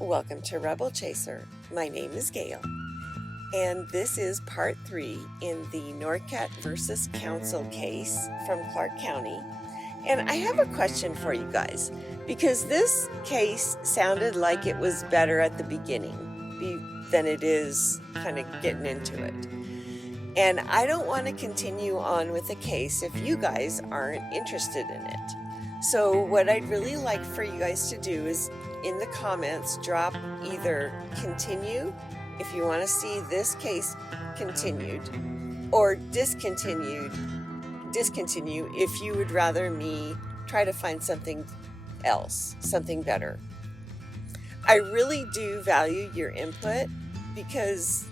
Welcome to Rebel Chaser. My name is Gail, and this is part 3 in the Norcat versus Council case from Clark County. And I have a question for you guys, because this case sounded like it was better at the beginning than it is kind of getting into it. And I don't want to continue on with the case if you guys aren't interested in it. So what I'd really like for you guys to do is in the comments drop either continue if you want to see this case continued, or discontinue if you would rather me try to find something else, something better. I really do value your input, because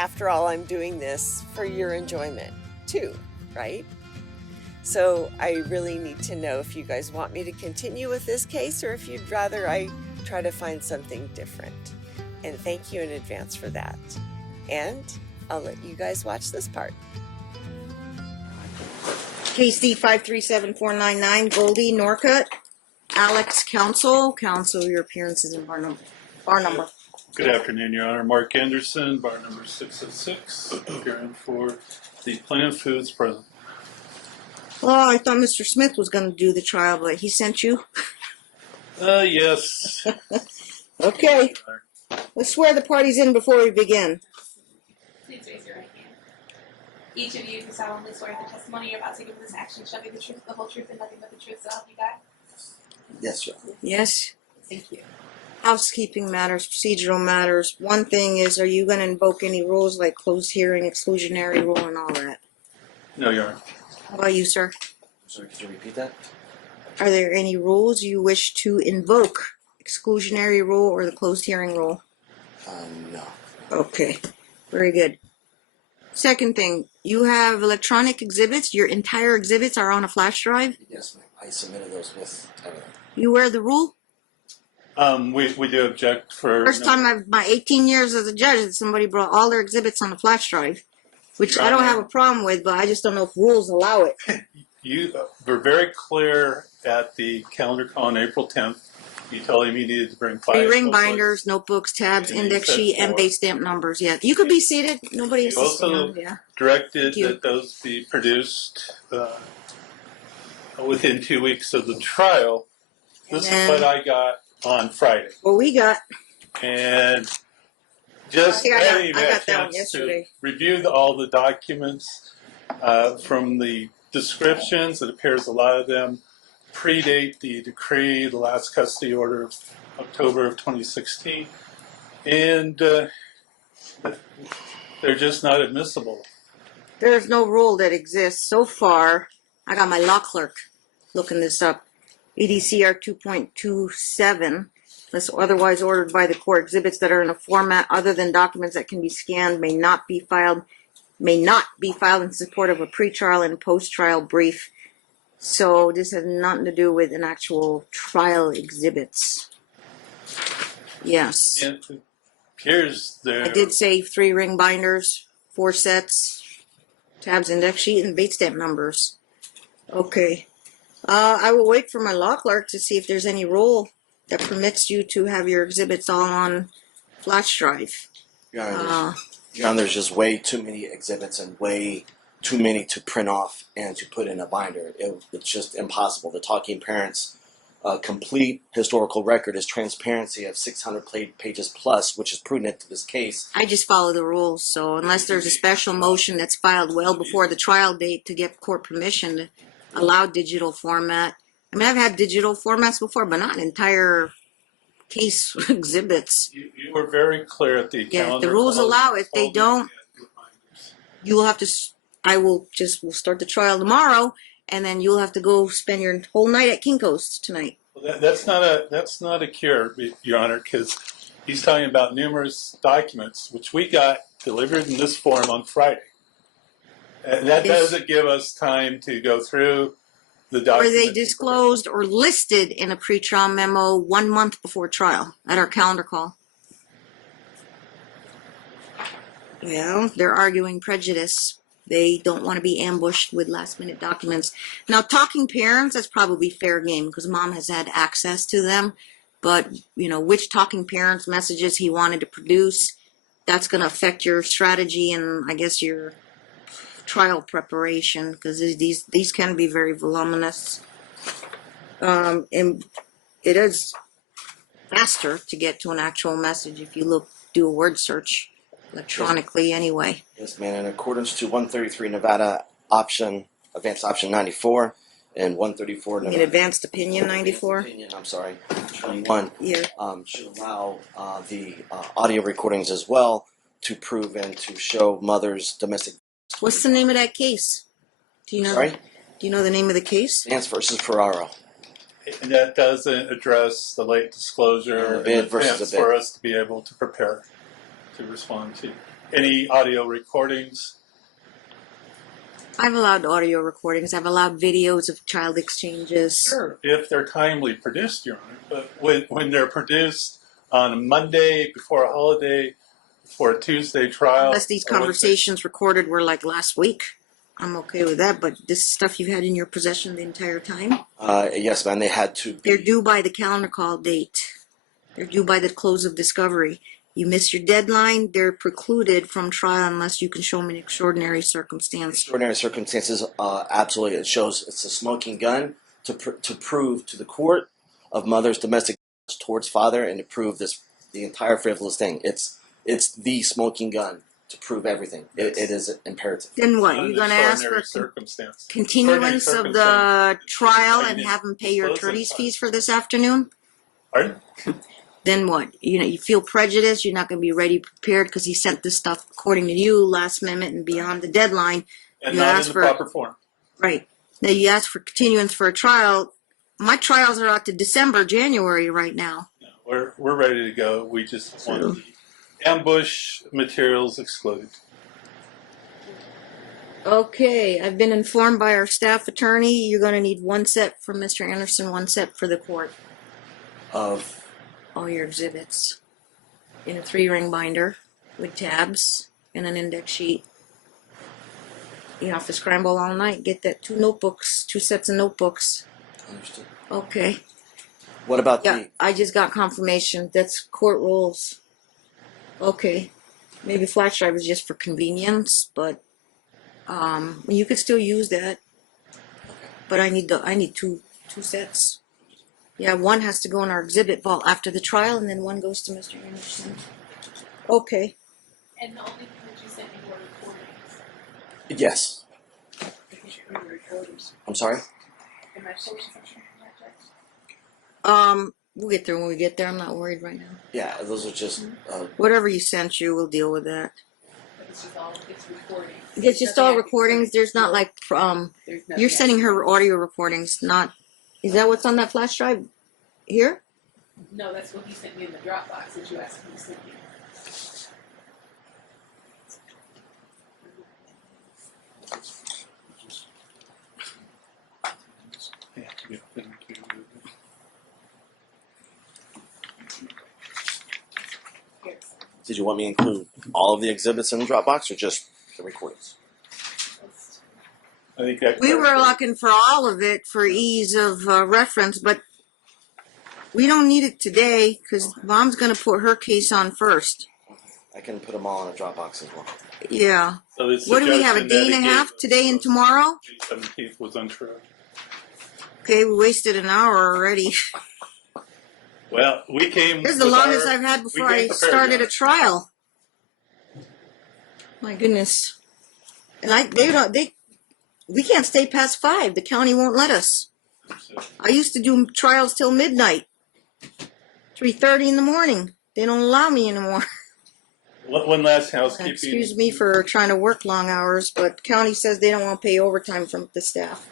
after all, I'm doing this for your enjoyment too, right? So I really need to know if you guys want me to continue with this case, or if you'd rather I try to find something different. And thank you in advance for that. And I'll let you guys watch this part. Case D 537499, Goldie Norcut, Alex Counsel, your appearances in bar number. Good afternoon, Your Honor. Mark Anderson, bar number 606, appearing for the Planet Foods President. Oh, I thought Mr. Smith was going to do the trial, but he sent you? Yes. Okay. Let's swear the parties in before we begin. Please raise your right hand. Each of you do solemnly swear the testimony you're about to give in this action shall be the truth, the whole truth, and nothing but the truth, so help you God? Yes, Your Honor. Yes. Thank you. Housekeeping matters, procedural matters. One thing is, are you going to invoke any rules like closed hearing, exclusionary rule, and all that? No, Your Honor. How about you, sir? Sorry, could you repeat that? Are there any rules you wish to invoke? Exclusionary rule or the closed hearing rule? No. Okay, very good. Second thing, you have electronic exhibits. Your entire exhibits are on a flash drive. Yes, ma'am. I submitted those with everything. You aware of the rule? We do object for... First time I've, my 18 years as a judge, that somebody brought all their exhibits on a flash drive, which I don't have a problem with, but I just don't know if rules allow it. You were very clear at the calendar call on April 10th. You told him you needed to bring 5 Ring notebooks. binders, notebooks, tabs, And index you said sheet, and 4. base stamp numbers. Yeah, you could be seated. Nobody has You to also stand. Yeah. directed Thank you. that those be produced within 2 weeks of the trial. This is what I got on Friday. What we got. And just I got having a that one chance to yesterday. review all the documents from the descriptions. It appears a lot of them predate the decree, the last custody order of October of 2016. And they're just not admissible. There's no rule that exists so far. I got my law clerk looking this up. EDCR 2.27, unless otherwise ordered by the court, exhibits that are in a format other than documents that can be scanned may not be filed in support of a pretrial and post-trial brief. So this has nothing to do with an actual trial exhibits. Yes. And it appears there... I did say 3 ring binders, 4 sets, tabs, index sheet, and base stamp numbers. Okay. I will wait for my law clerk to see if there's any rule that permits you to have your exhibits all on flash drive. Your Honor, there's just way too many exhibits and way too many to print off and to put in a binder. It's just impossible. The Talking Parents complete historical record is transparency of 600 pages plus, which is prudent to this case. I just follow the rules, so unless there's a special motion that's filed well before the trial date to get court permission to allow digital format. I mean, I've had digital formats before, but not entire case exhibits. You were very clear at the calendar. Yeah, if the rules call. allow it. If they don't, you will have to, we'll start the trial tomorrow, and then you'll have to go spend your whole night at Kinko's tonight. Well, that's not a cure, Your Honor, because he's talking about numerous documents, which we got delivered in this form on Friday. And that doesn't give us time to go through the documents. Were they disclosed or listed in a pretrial memo 1 month before trial at our calendar call? Well, they're arguing prejudice. They don't want to be ambushed with last-minute documents. Now, talking parents, that's probably fair game because mom has had access to them. but which talking parents messages he wanted to produce, that's going to affect your strategy and I guess your trial preparation, because these can be very voluminous. And it is faster to get to an actual message if you do a word search electronically anyway. Yes, ma'am. In accordance to 133 Nevada Advanced Option 94 and 134 I mean, Nevada Advanced Opinion 94? Opinion, I'm sorry, 21 Yeah. should allow the audio recordings as well to prove and to show mother's domestic. What's the name of that case? Do you know? Sorry? Do you know the name of the case? Vance versus Ferraro. And that doesn't address the late disclosure The bid and versus attempts the bid. for us to be able to prepare to respond to any audio recordings. I've allowed audio recordings. I've allowed videos of child exchanges. Sure, if they're timely produced, Your Honor. But when they're produced on a Monday before a holiday, for a Tuesday trial. Unless these conversations recorded were like last week, I'm okay with that. But this is stuff you've had in your possession the entire time? Yes, ma'am. They had to be. They're due by the calendar call date. They're due by the close of discovery. You miss your deadline, they're precluded from trial unless you can show them an extraordinary circumstance. Extraordinary circumstances, absolutely. It shows it's a smoking gun to prove to the court of mother's domestic towards father and to prove the entire frivolous thing. It's the smoking gun to prove everything. It is imperative. Then what? You're going to ask for continuance of the trial and have them pay your attorney's fees for this afternoon? Pardon? Then what? You feel prejudiced. You're not going to be ready prepared because he sent this stuff according to you last minute and beyond the deadline. And not in the proper form. Right. Now you ask for continuance for a trial. My trials are out to December, January right now. No, we're ready to go. We just want the ambush materials excluded. Okay, I've been informed by our staff attorney you're going to need one set for Mr. Anderson, one set for the court. Of all your exhibits in a 3-ring binder with tabs and an index sheet. You have to scramble all night. Get that 2 sets of notebooks. Understood. Okay. What about I just got confirmation. That's court rules. Okay. Maybe flash drive is just for convenience, but you could still use that. But I need two sets. Yeah, one has to go in our exhibit vault after the trial, and then one goes to Mr. Anderson. Okay. And the only thing that you sent me were recordings. Yes. I'm sorry? Am I supposed to we'll get there when we get there. I'm not worried right now. Yeah, those are just whatever you sent you, we'll deal with that. It's recordings. It's just all recordings. There's not like you're sending her audio recordings, not. Is that what's on that flash drive here? No, that's what he sent me in the Dropbox that you asked me to send me. Did you want me to include all of the exhibits in the Dropbox or just the recordings? I think that we were looking for all of it for ease of reference, but we don't need it today because Mom's going to put her case on first. I can put them all in a Dropbox as well. Yeah. So what do we have, a day and a half, today and tomorrow? The 17th was untrue. Okay, we wasted an hour already. Well, we came. This is the longest I've had before I started a trial. My goodness. And we can't stay past 5. The county won't let us. I used to do trials till midnight, 3:30 in the morning. They don't allow me anymore. One last housekeeping. Excuse me for trying to work long hours, but county says they don't want to pay overtime from the staff.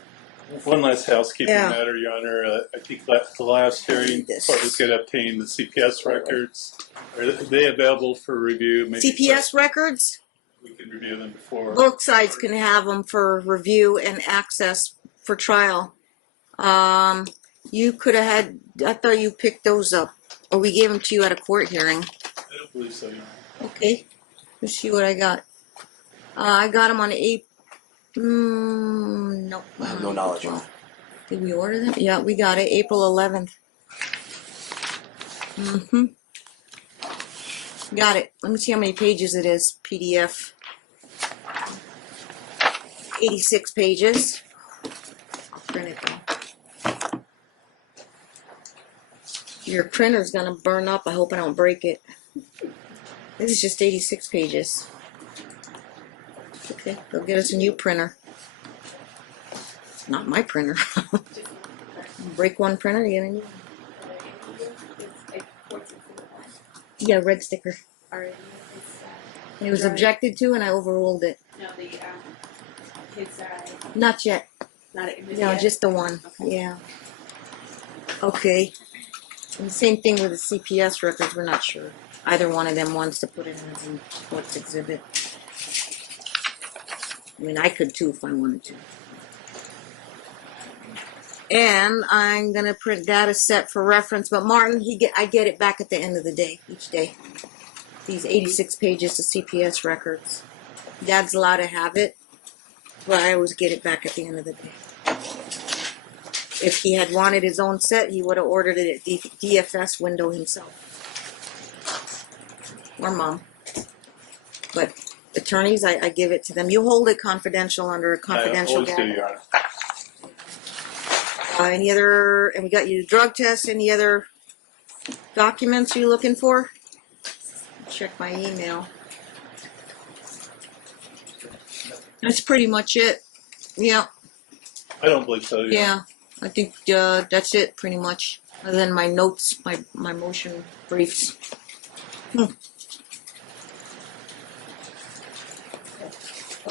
One last housekeeping matter, Your Honor. I think the last hearing, the court was going to obtain the CPS records. Are they available for review? Maybe CPS records? We can review them before. Both sides can have them for review and access for trial. You could have had, I thought you picked those up, or we gave them to you at a court hearing. I don't believe so, Your Honor. Okay, let's see what I got. I got them on April. Nope. I have no knowledge on it. Did we order them? Yeah, we got it April 11th. Mm-hmm. Got it. Let me see how many pages it is. PDF. 86 pages. I'll print it though. Your printer's gonna burn up. I hope I don't break it. This is just 86 pages. Okay, they'll get us a new printer. Not my printer. Break one printer, you get a new one. Yeah, red sticker. Already, It was objected to and I overruled it. no, the kids are Not yet. not at No, just the one. Okay. Yeah. Okay. And the same thing with the CPS records. We're not sure. Either one of them wants to put it in as a court's exhibit. I mean, I could too if I wanted to. And I'm gonna print data set for reference. But Martin, I get it back at the end of the day, each day. These 86 pages of CPS records. Dad's allowed to have it, but I always get it back at the end of the day. If he had wanted his own set, he would have ordered it at DFS window himself. Or Mom. But attorneys, I give it to them. You hold it confidential under a confidential always do, gag. Your Honor. Any other, and we got you drug tests, any other documents you looking for? Check my email. That's pretty much it. Yeah. I don't believe so. Your Honor. Yeah, I think that's it pretty much. Other than my notes, my motion briefs.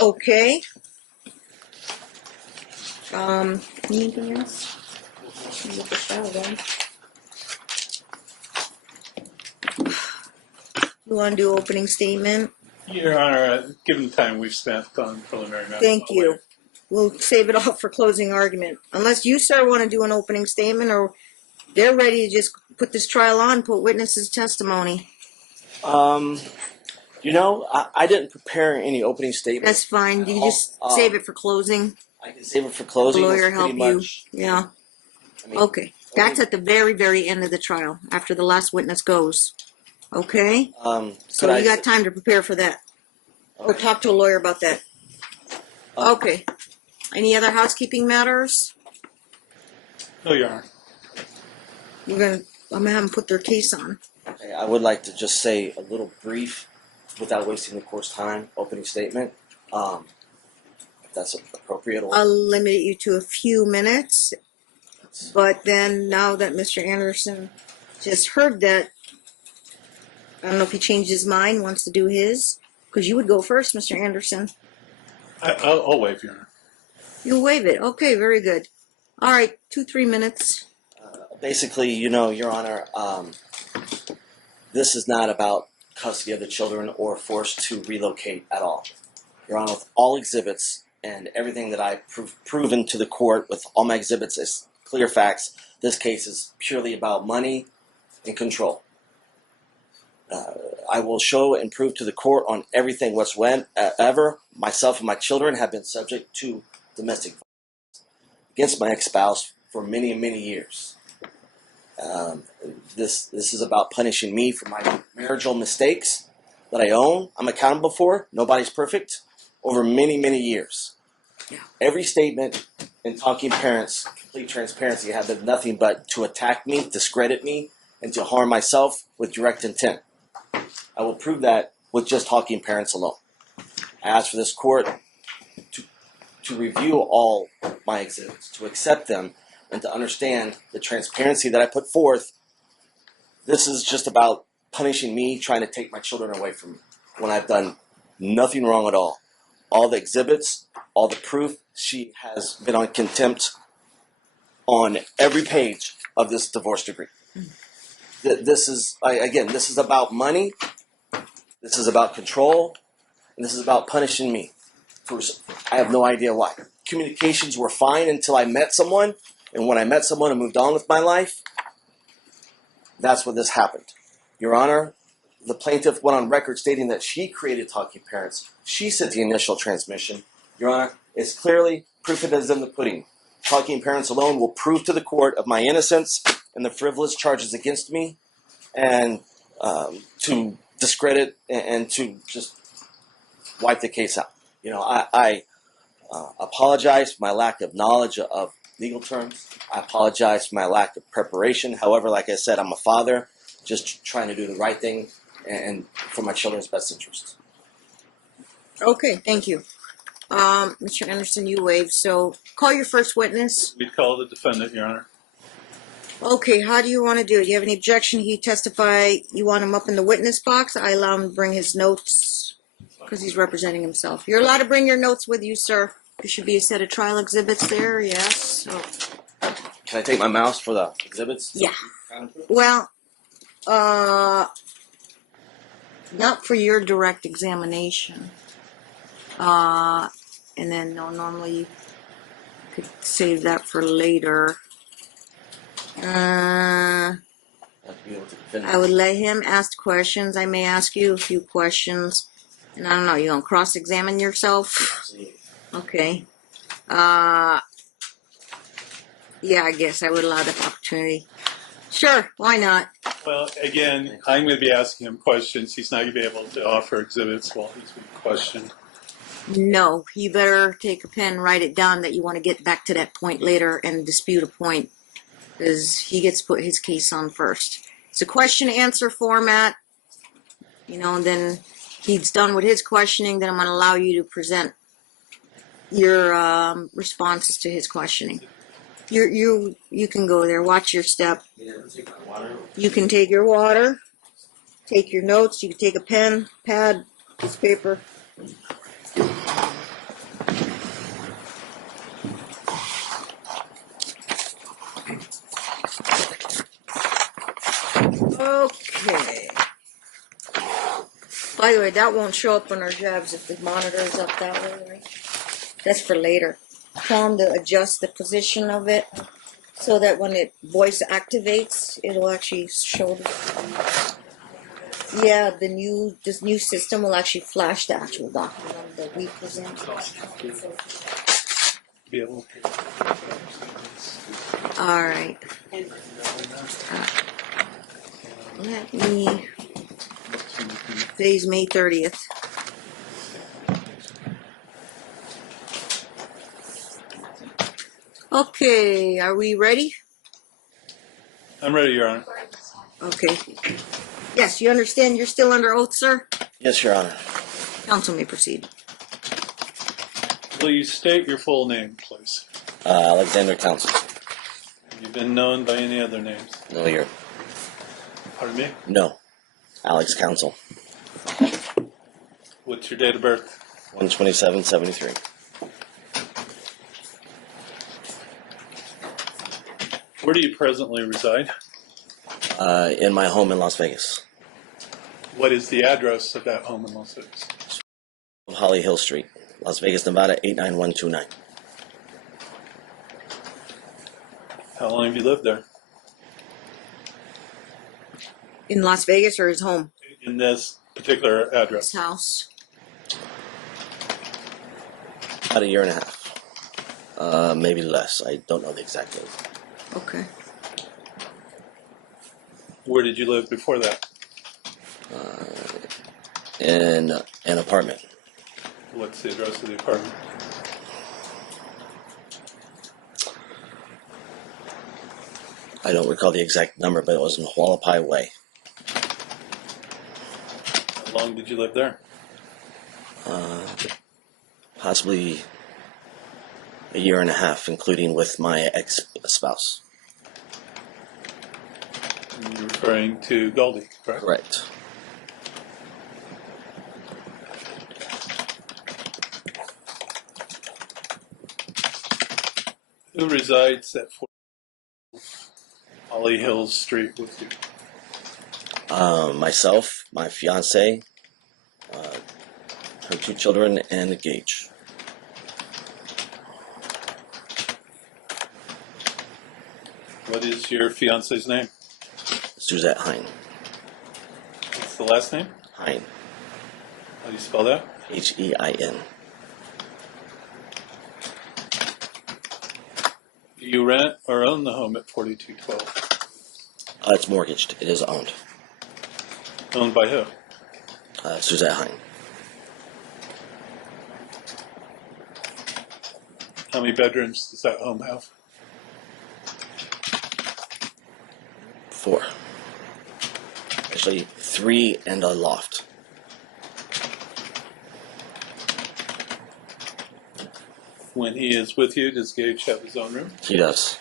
Okay. Anything else? Look at that one. You want to do opening statement? Your Honor, given the time we've spent on preliminary matters. Thank you. We'll save it all for closing argument. Unless you, sir, want to do an opening statement, or they're ready to just put this trial on, put witnesses' testimony. You know, I didn't prepare any opening statement. That's fine. You just save it for closing. I can save it for The closing. lawyer That's help pretty you. much, Yeah. I mean, Okay. That's at the very, very end of the trial, after the last witness goes. Okay? So you got time to prepare for that. Or talk to a lawyer about that. Okay. Any other housekeeping matters? No, Your Honor. I'm gonna have them put their case on. Okay, I would like to just say a little brief, without wasting the court's time, opening statement. If that's appropriate. Or I'll limit you to a few minutes. But then, now that Mr. Anderson just heard that, I don't know if he changed his mind, wants to do his. Because you would go first, Mr. Anderson. I'll waive, Your Honor. You'll waive it. Okay, very good. All right, 2-3 minutes. basically, you know, Your Honor, this is not about custody of the children or forced to relocate at all. Your Honor, with all exhibits and everything that I've proven to the court with all my exhibits as clear facts, this case is purely about money and control. I will show and prove to the court on everything whatsoever. Myself and my children have been subject to domestic violence against my ex-spouse for many, many years. This is about punishing me for my marital mistakes that I own, I'm accountable for. Nobody's perfect. Over many, many years. Every statement in Talking Parents, complete transparency, have been nothing but to attack me, discredit me, and to harm myself with direct intent. I will prove that with just Talking Parents alone. I ask for this court to review all my exhibits, to accept them, and to understand the transparency that I put forth. This is just about punishing me, trying to take my children away from me when I've done nothing wrong at all. All the exhibits, all the proof, she has been on contempt on every page of this divorce decree. This is about money. This is about control. And this is about punishing me. I have no idea why. Communications were fine until I met someone. And when I met someone and moved on with my life, that's when this happened. Your Honor, the plaintiff went on record stating that she created Talking Parents. She sent the initial transmission. Your Honor, it's clearly proof it is in the pudding. Talking Parents alone will prove to the court of my innocence and the frivolous charges against me. and to discredit and to just wipe the case out. I apologize for my lack of knowledge of legal terms. I apologize for my lack of preparation. However, like I said, I'm a father, just trying to do the right thing and for my children's best interest. Okay, thank you. Mr. Anderson, you waived, so call your first witness. We'd call the defendant, Your Honor. Okay, how do you want to do it? Do you have any objection? He testify, you want him up in the witness box? I allow him to bring his notes because he's representing himself. You're allowed to bring your notes with you, sir. There should be a set of trial exhibits there, yes. So, Can I take my mouse for the exhibits? yeah. Well, not for your direct examination. And then, no, normally you could save that for later. I would let him ask questions. I may ask you a few questions. And I don't know, you gonna cross-examine yourself? Okay. Yeah, I guess I would allow that opportunity. Sure, why not? Well, again, I'm going to be asking him questions. He's not going to be able to offer exhibits while he's being questioned. No, you better take a pen, write it down that you want to get back to that point later and dispute a point. Because he gets to put his case on first. It's a question-answer format. And then he's done with his questioning, then I'm going to allow you to present your responses to his questioning. You can go there. Watch your step. You can take your water, take your notes. You can take a pen, pad, piece of paper. Okay. By the way, that won't show up on our jobs if the monitor is up that way, right? That's for later. Tell them to adjust the position of it so that when it voice activates, it'll actually show yeah, this new system will actually flash the actual document that we present. Be able to. All right. Let me. Today's May 30th. Okay, are we ready? I'm ready, Your Honor. Okay. Yes, you understand you're still under oath, sir? Yes, Your Honor. Counsel may proceed. Will you state your full name, please? Alexander Counsel. Have you been known by any other names? No, you're. Pardon me? No. Alex Counsel. What's your date of birth? 12773. Where do you presently reside? In my home in Las Vegas. What is the address of that home in Las Vegas? Holly Hill Street, Las Vegas, Nevada, 89129. How long have you lived there? In Las Vegas or his home? In this particular His address? house. About a year and a half. Maybe less. I don't know the exact date. Okay. Where did you live before that? In an apartment. What's the address of the apartment? I don't recall the exact number, but it was in Hualapai Way. How long did you live there? Possibly a year and a half, including with my ex-spouse. And you're referring to Goldie, correct? Correct. Who resides at Holly Hills Street with you? Myself, my fiance, her 2 children, and Gage. What is your fiance's name? Suzette Hine. What's the last name? Hine. How do you spell that? H-E-I-N. Do you rent or own the home at 4212? It's mortgaged. It is owned. Owned by who? Suzette Hine. How many bedrooms does that home have? 4. Actually, 3 and a loft. When he is with you, does Gage have his own room? He does.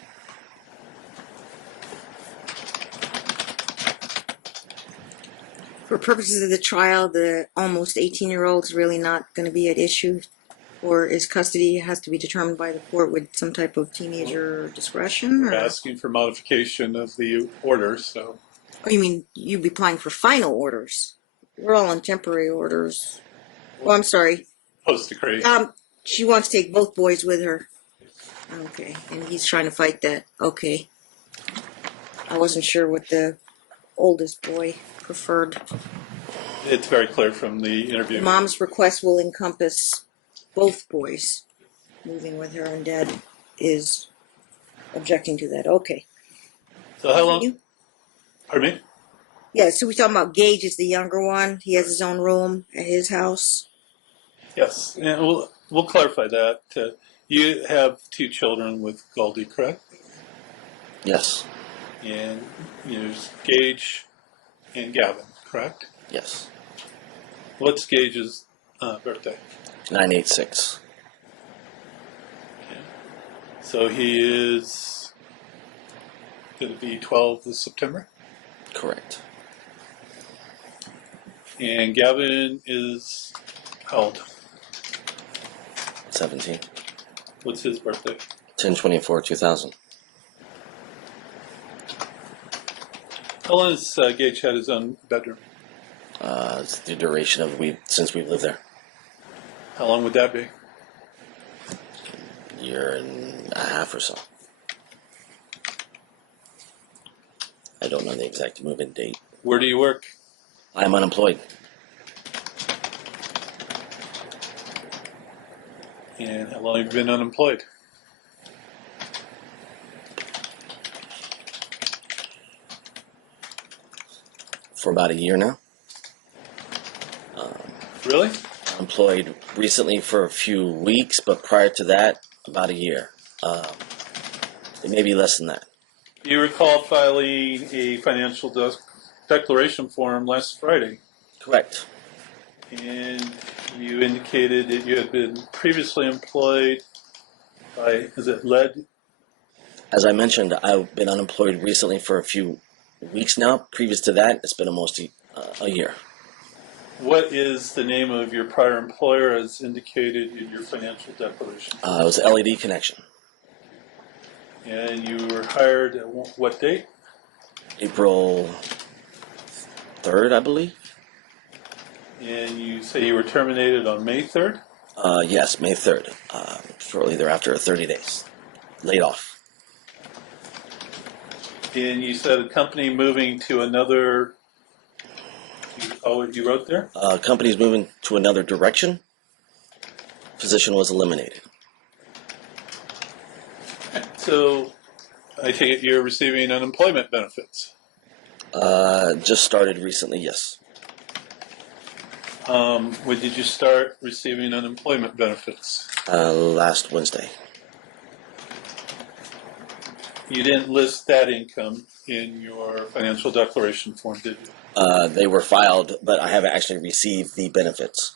For purposes of the trial, the almost 18-year-old is really not going to be at issue, or is custody has to be determined by the court with some type of teenager discretion? We're Or? asking for modification of the order, so Oh, you mean you'd be applying for final orders? We're all on temporary orders. Oh, I'm sorry. post decree. She wants to take both boys with her. Okay, and he's trying to fight that. Okay. I wasn't sure what the oldest boy preferred. It's very clear from the interview. Mom's request will encompass both boys moving with her, and Dad is objecting to that. Okay. So how long? You? Pardon me? Yeah, so we're talking about Gage is the younger one. He has his own room at his house. Yes, and we'll clarify that. You have 2 children with Goldie, correct? Yes. And there's Gage and Gavin, correct? Yes. What's Gage's birthday? 986. Okay. So he is going to be 12 this September. Correct. And Gavin is how old? 17. What's his birthday? 10/24/2000. How long has Gage had his own bedroom? It's the duration of since we've lived there. How long would that be? Year and a half or so. I don't know the exact move-in date. Where do you work? I'm unemployed. And how long have you been unemployed? For about a year now. Really? Employed recently for a few weeks, but prior to that, about a year. It may be less than that. Do you recall filing a financial declaration form last Friday? Correct. And you indicated that you had been previously employed by, is it LED? As I mentioned, I've been unemployed recently for a few weeks now. Previous to that, it's been almost a year. What is the name of your prior employer as indicated in your financial declaration? It was LED Connection. And you were hired at what date? April 3rd, I believe. And you say you were terminated on May 3rd? Yes, May 3rd. Shortly thereafter, 30 days. Laid off. And you said a company moving to another, you recall what you wrote there? Company's moving to another direction. Position was eliminated. So I take it you're receiving unemployment benefits. Just started recently, yes. When did you start receiving unemployment benefits? Last Wednesday. You didn't list that income in your financial declaration form, did you? They were filed, but I haven't actually received the benefits.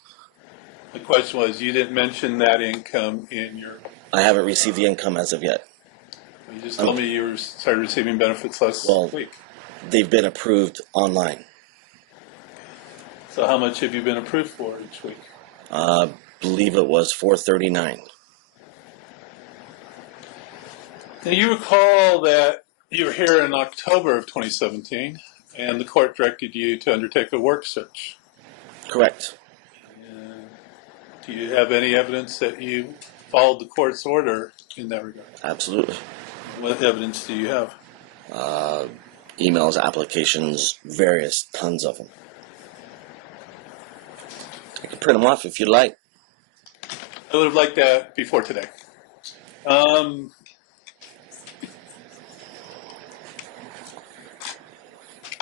The question was, you didn't mention that income in your... I haven't received the income as of yet. You just told me you started receiving benefits last week. They've been approved online. So how much have you been approved for each week? Believe it was $439. Now you recall that you were here in October of 2017, and the court directed you to undertake a work search. Correct. Do you have any evidence that you followed the court's order in that regard? Absolutely. What evidence do you have? Emails, applications, various, tons of them. I can print them off if you'd like. I would have liked that before today.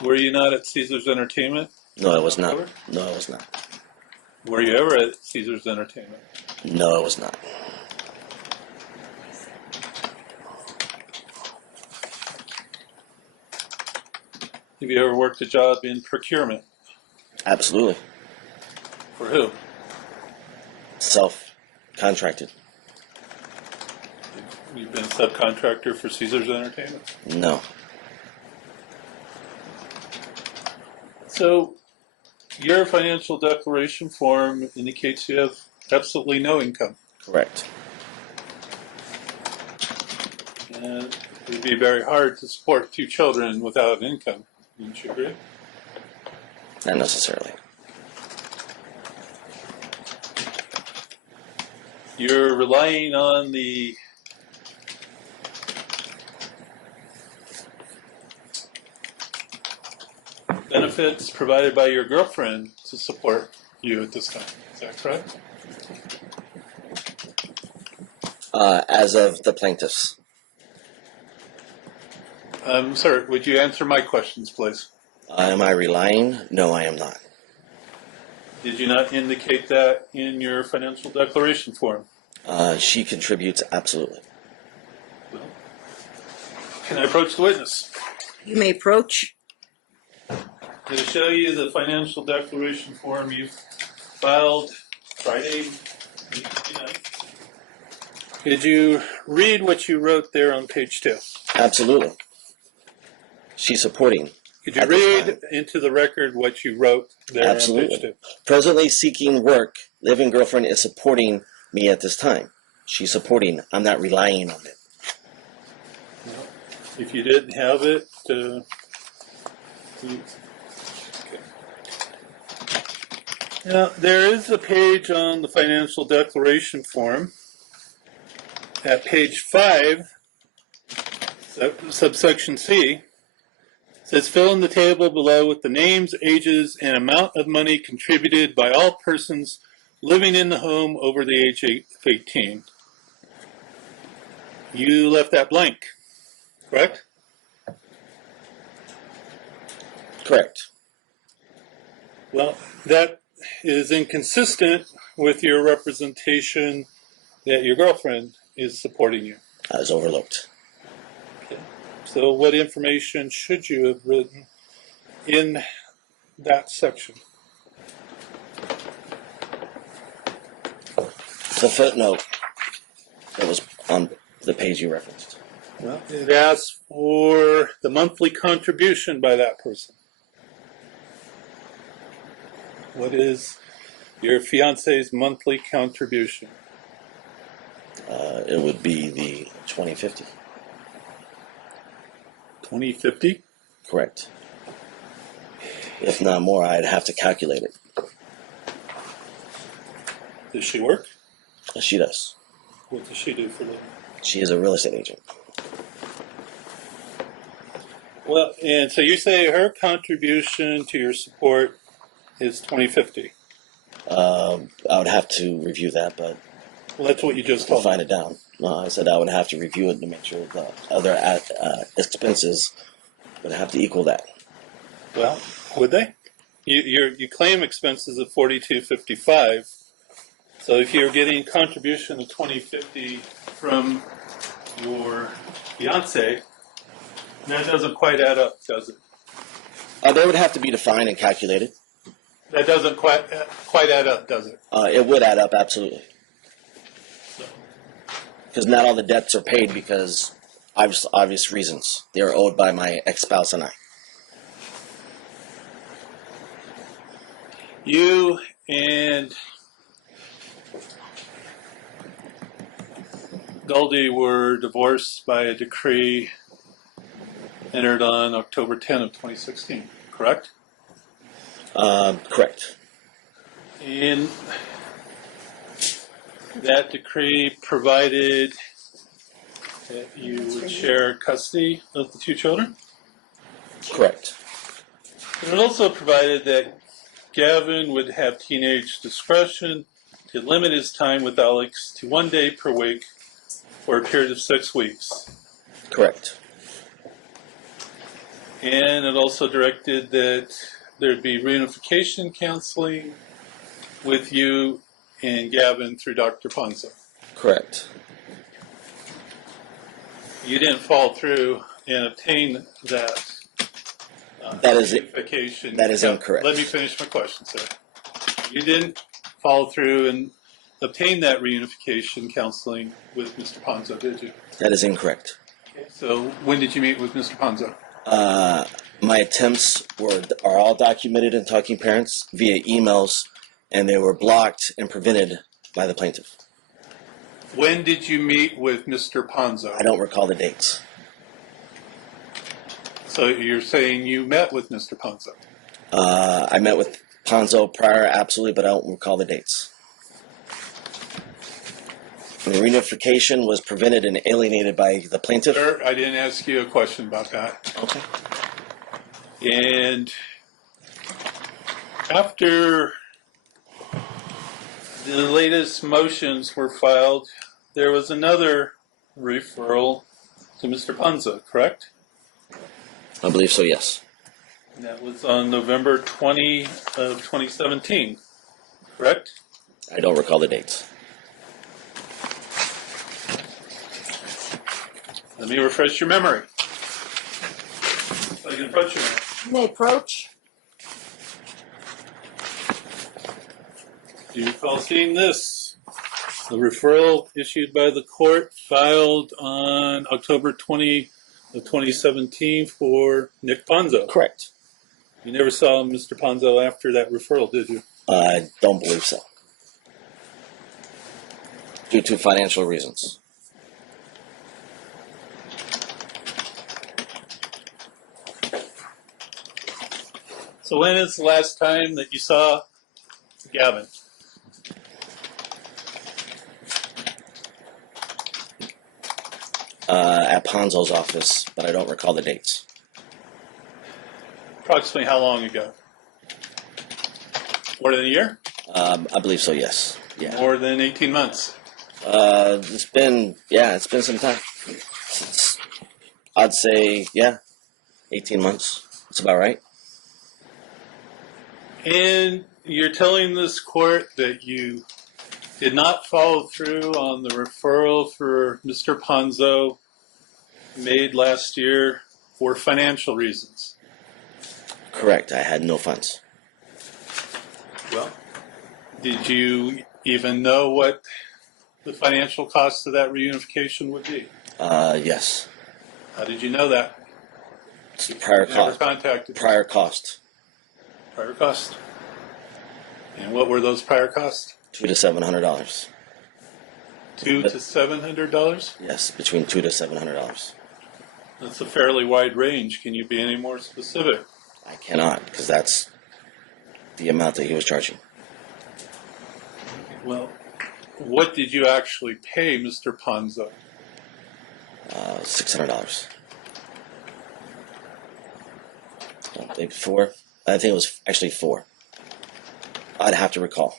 Were you not at Caesar's Entertainment? No, I was not. No, I was not. Were you ever at Caesar's Entertainment? No, I was not. Have you ever worked a job in procurement? Absolutely. For who? Self-contracted. You've been a subcontractor for Caesar's Entertainment? No. So, your financial declaration form indicates you have absolutely no income. Correct. And it would be very hard to support 2 children without an income. Wouldn't you agree? Not necessarily. You're relying on the benefits provided by your girlfriend to support you at this time. Is that correct? As of the plaintiffs. Sir, would you answer my questions, please? Am I relying? No, I am not. Did you not indicate that in your financial declaration form? She contributes absolutely. Well, can I approach the witness? You may approach. To show you the financial declaration form you filed Friday, May 29th. Did you read what you wrote there on page 2? Absolutely. She's supporting. Could you at this read time. into the record what you wrote there Absolutely. on page 2? Presently seeking work, living girlfriend is supporting me at this time. She's supporting. I'm not relying on it. Well, if you didn't have it, okay. Now, there is a page on the financial declaration form at page 5, subsection C. Says fill in the table below with the names, ages, and amount of money contributed by all persons living in the home over the age of 18. You left that blank, correct? Correct. Well, that is inconsistent with your representation that your girlfriend is supporting you. I was overlooked. So what information should you have written in that section? The footnote that was on the page you referenced. Well, it asks for the monthly contribution by that person. What is your fiance's monthly contribution? It would be the 2050. 2050? Correct. If not more, I'd have to calculate it. Does she work? She does. What does she do for a living? She is a real estate agent. Well, and so you say her contribution to your support is 2050. I would have to review that, but Well, that's what you just I'll told me. find it down. No, I said I would have to review it to make sure the other expenses would have to equal that. Well, would they? You claim expenses of 4255. So if you're getting contribution of 2050 from your fiance, that doesn't quite add up, does it? They would have to be defined and calculated. That doesn't quite add up, does it? It would add up, absolutely. Because not all the debts are paid because obvious reasons. They are owed by my ex-spouse and I. You and Goldie were divorced by a decree entered on October 10 of 2016, correct? Correct. And that decree provided that you would share custody of the 2 children. Correct. And it also provided that Gavin would have teenage discretion to limit his time with Alex to 1 day per week for a period of 6 weeks. Correct. And it also directed that there'd be reunification counseling with you and Gavin through Dr. Ponzo. Correct. You didn't follow through and obtain that. That is reunification. that is incorrect. Let me finish my question, sir. You didn't follow through and obtain that reunification counseling with Mr. Ponzo, did you? That is incorrect. So when did you meet with Mr. Ponzo? My attempts are all documented in Talking Parents via emails, and they were blocked and prevented by the plaintiff. When did you meet with Mr. Ponzo? I don't recall the dates. So you're saying you met with Mr. Ponzo? I met with Ponzo prior, absolutely, but I don't recall the dates. The reunification was prevented and alienated by the plaintiff. Sir, I didn't ask you a question about that. Okay. And after the latest motions were filed, there was another referral to Mr. Ponzo, correct? I believe so, yes. And that was on November 20 of 2017, correct? I don't recall the dates. Let me refresh your memory. So I can approach your memory. You may approach. Do you recall seeing this? The referral issued by the court filed on October 20 of 2017 for Nick Ponzo. Correct. You never saw Mr. Ponzo after that referral, did you? I don't believe so. Due to financial reasons. So when is the last time that you saw Gavin? At Ponzo's office, but I don't recall the dates. Approximately how long ago? More than a year? I believe so, yes. Yeah. More than 18 months? It's been some time. I'd say, 18 months. That's about right. And you're telling this court that you did not follow through on the referral for Mr. Ponzo made last year for financial reasons. Correct. I had no funds. Well, did you even know what the financial cost of that reunification would be? Yes. How did you know that? It's prior You never cost. contacted Prior cost. prior cost. And what were those prior costs? $200 to $700. $200 to $700? Yes, between $200 to $700. That's a fairly wide range. Can you be any more specific? I cannot, because that's the amount that he was charging. Well, what did you actually pay Mr. Ponzo? $600. I think four. I think it was actually four. I'd have to recall.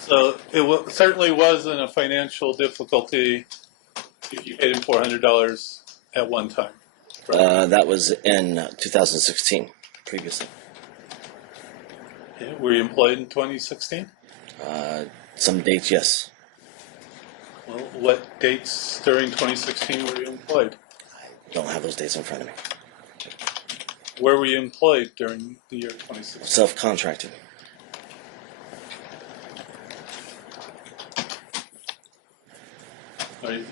So it certainly wasn't a financial difficulty if you paid him $400 at one time. That was in 2016, previously. Yeah, were you employed in 2016? Some dates, yes. Well, what dates during 2016 were you employed? I don't have those dates in front of me. Where were you employed during the year 2016? Self-contracted.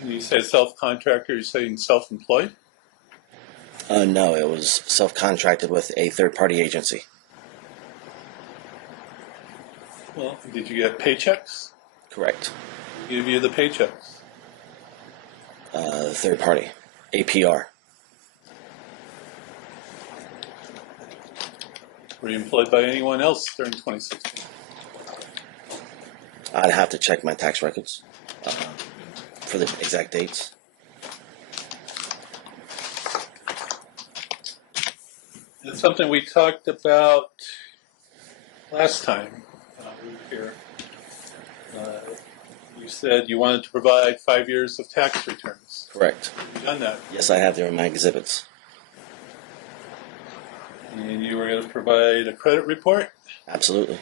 You say self-contractor, you're saying self-employed? No, it was self-contracted with a third-party agency. Well, did you get paychecks? Correct. Who give you the paychecks? Third party. APR. Were you employed by anyone else during 2016? I'd have to check my tax records for the exact dates. It's something we talked about last time we were here. You said you wanted to provide 5 years of tax returns. Correct. Have you done that? Yes, I have there in my exhibits. And you were going to provide a credit report? Absolutely.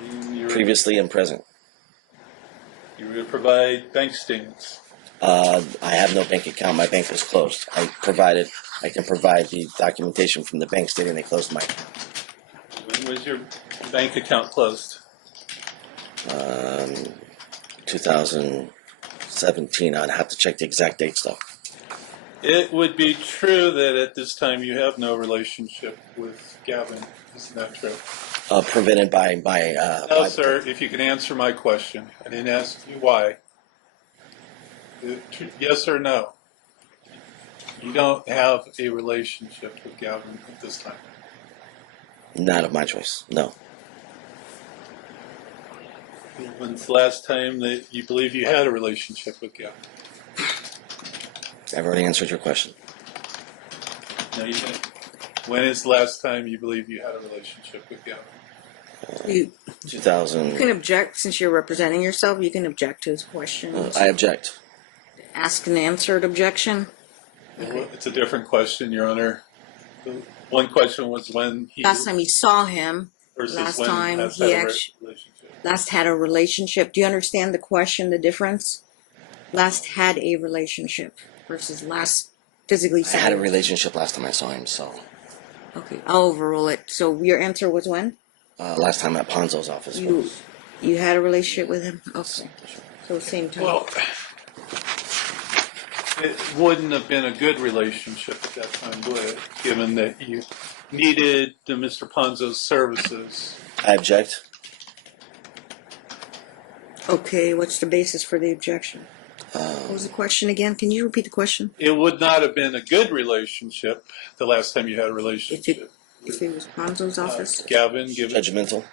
And you were, Previously and present. you were going to provide bank statements? I have no bank account. My bank was closed. I can provide the documentation from the bank stating they closed my account. When was your bank account closed? 2017. I'd have to check the exact dates though. It would be true that at this time you have no relationship with Gavin. Isn't that true? Prevented by No, sir. If you can answer my question. I didn't ask you why. Yes or no? You don't have a relationship with Gavin at this time. Not of my choice. No. When's the last time that you believe you had a relationship with Gavin? I've already answered your question. No, you didn't. When is the last time you believe you had a relationship with Gavin? You 2000. can object since you're representing yourself. You can object to his questions. I object. Ask and answered objection. It's a different question, Your Honor. The one question was when he Last time you saw him, versus last when time has he had a actually relationship. last had a relationship. Do you understand the question, the difference? Last had a relationship versus last physically I saw had a him. relationship last time I saw him, so Okay, I'll overrule it. So your answer was when? last time at Ponzo's office. You had a relationship with him? Okay. So same time. Well, it wouldn't have been a good relationship at that time, would it? Given that you needed Mr. Ponzo's services. I object. Okay, what's the basis for the objection? What was the question again? Can you repeat the question? It would not have been a good relationship the last time you had a relationship. If it was Ponzo's office? Gavin, given Judgmental.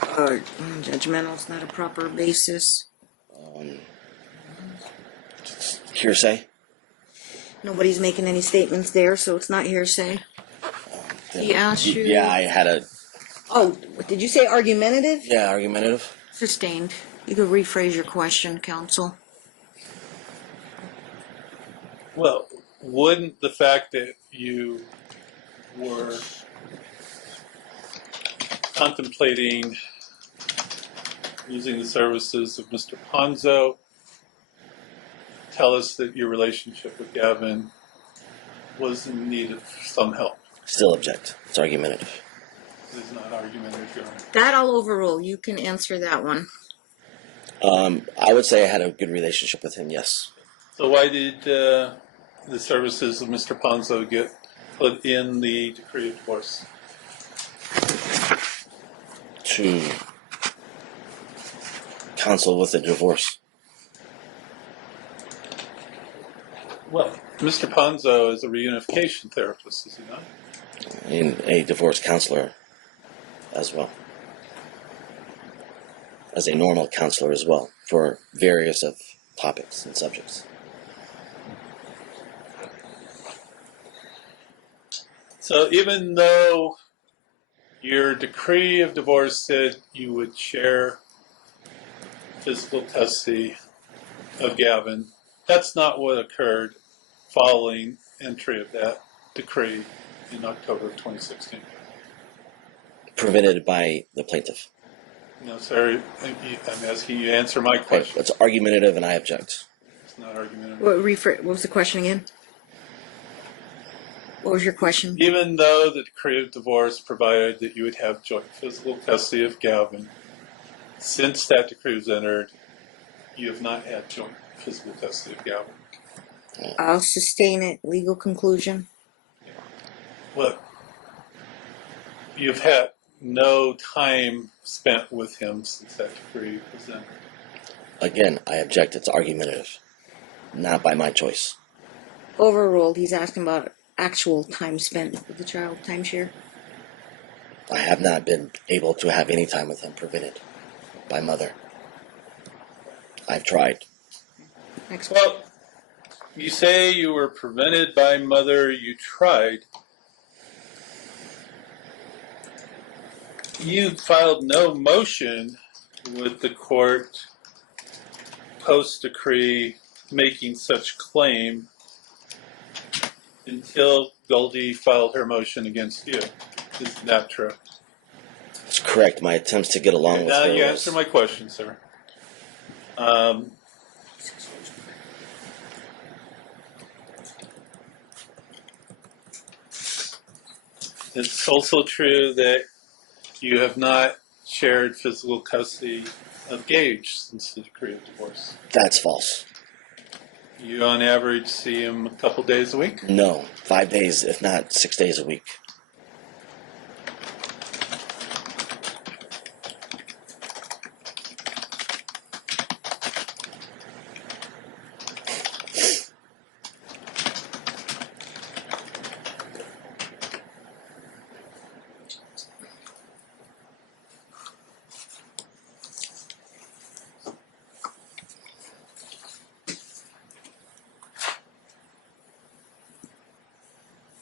Judgmental is not a proper basis. Hearsay. Nobody's making any statements there, so it's not hearsay. He asked you. Yeah, I had a. Oh, did you say argumentative? Yeah, argumentative. Sustained. You could rephrase your question, counsel. well, wouldn't the fact that you were contemplating using the services of Mr. Ponzo tell us that your relationship with Gavin was in need of some help? Still object. It's argumentative. This is not argumentative, Your Honor. That I'll overrule. You can answer that one. I would say I had a good relationship with him. Yes. So why did the services of Mr. Ponzo get put in the decree of divorce? To counsel with a divorce. Well, Mr. Ponzo is a reunification therapist, is he not? And a divorce counselor as well. As a normal counselor as well for various of topics and subjects. So even though your decree of divorce said you would share physical custody of Gavin, that's not what occurred following entry of that decree in October of 2016. Prevented by the plaintiff. No, sir, I'm asking you to answer my question. It's argumentative and I object. It's not argumentative. What was the question again? What was your question? Even though the decree of divorce provided that you would have joint physical custody of Gavin, since that decree was entered, you have not had joint physical custody of Gavin. I'll sustain it. Legal conclusion. Well, you've had no time spent with him since that decree was entered. Again, I object. It's argumentative. Not by my choice. Overruled. He's asking about actual time spent with the child, timeshare. I have not been able to have any time with him. Prevented by mother. I've tried. Next. Well, you say you were prevented by mother, you tried. You filed no motion with the court post-decree making such claim. until Goldie filed her motion against you. Is that true? That's correct. My attempts to get along with Now her you was... answer my question, sir. It's also true that you have not shared physical custody of Gage since the decree of divorce. That's false. You, on average, see him a couple days a week? No, 5 days, if not 6 days a week.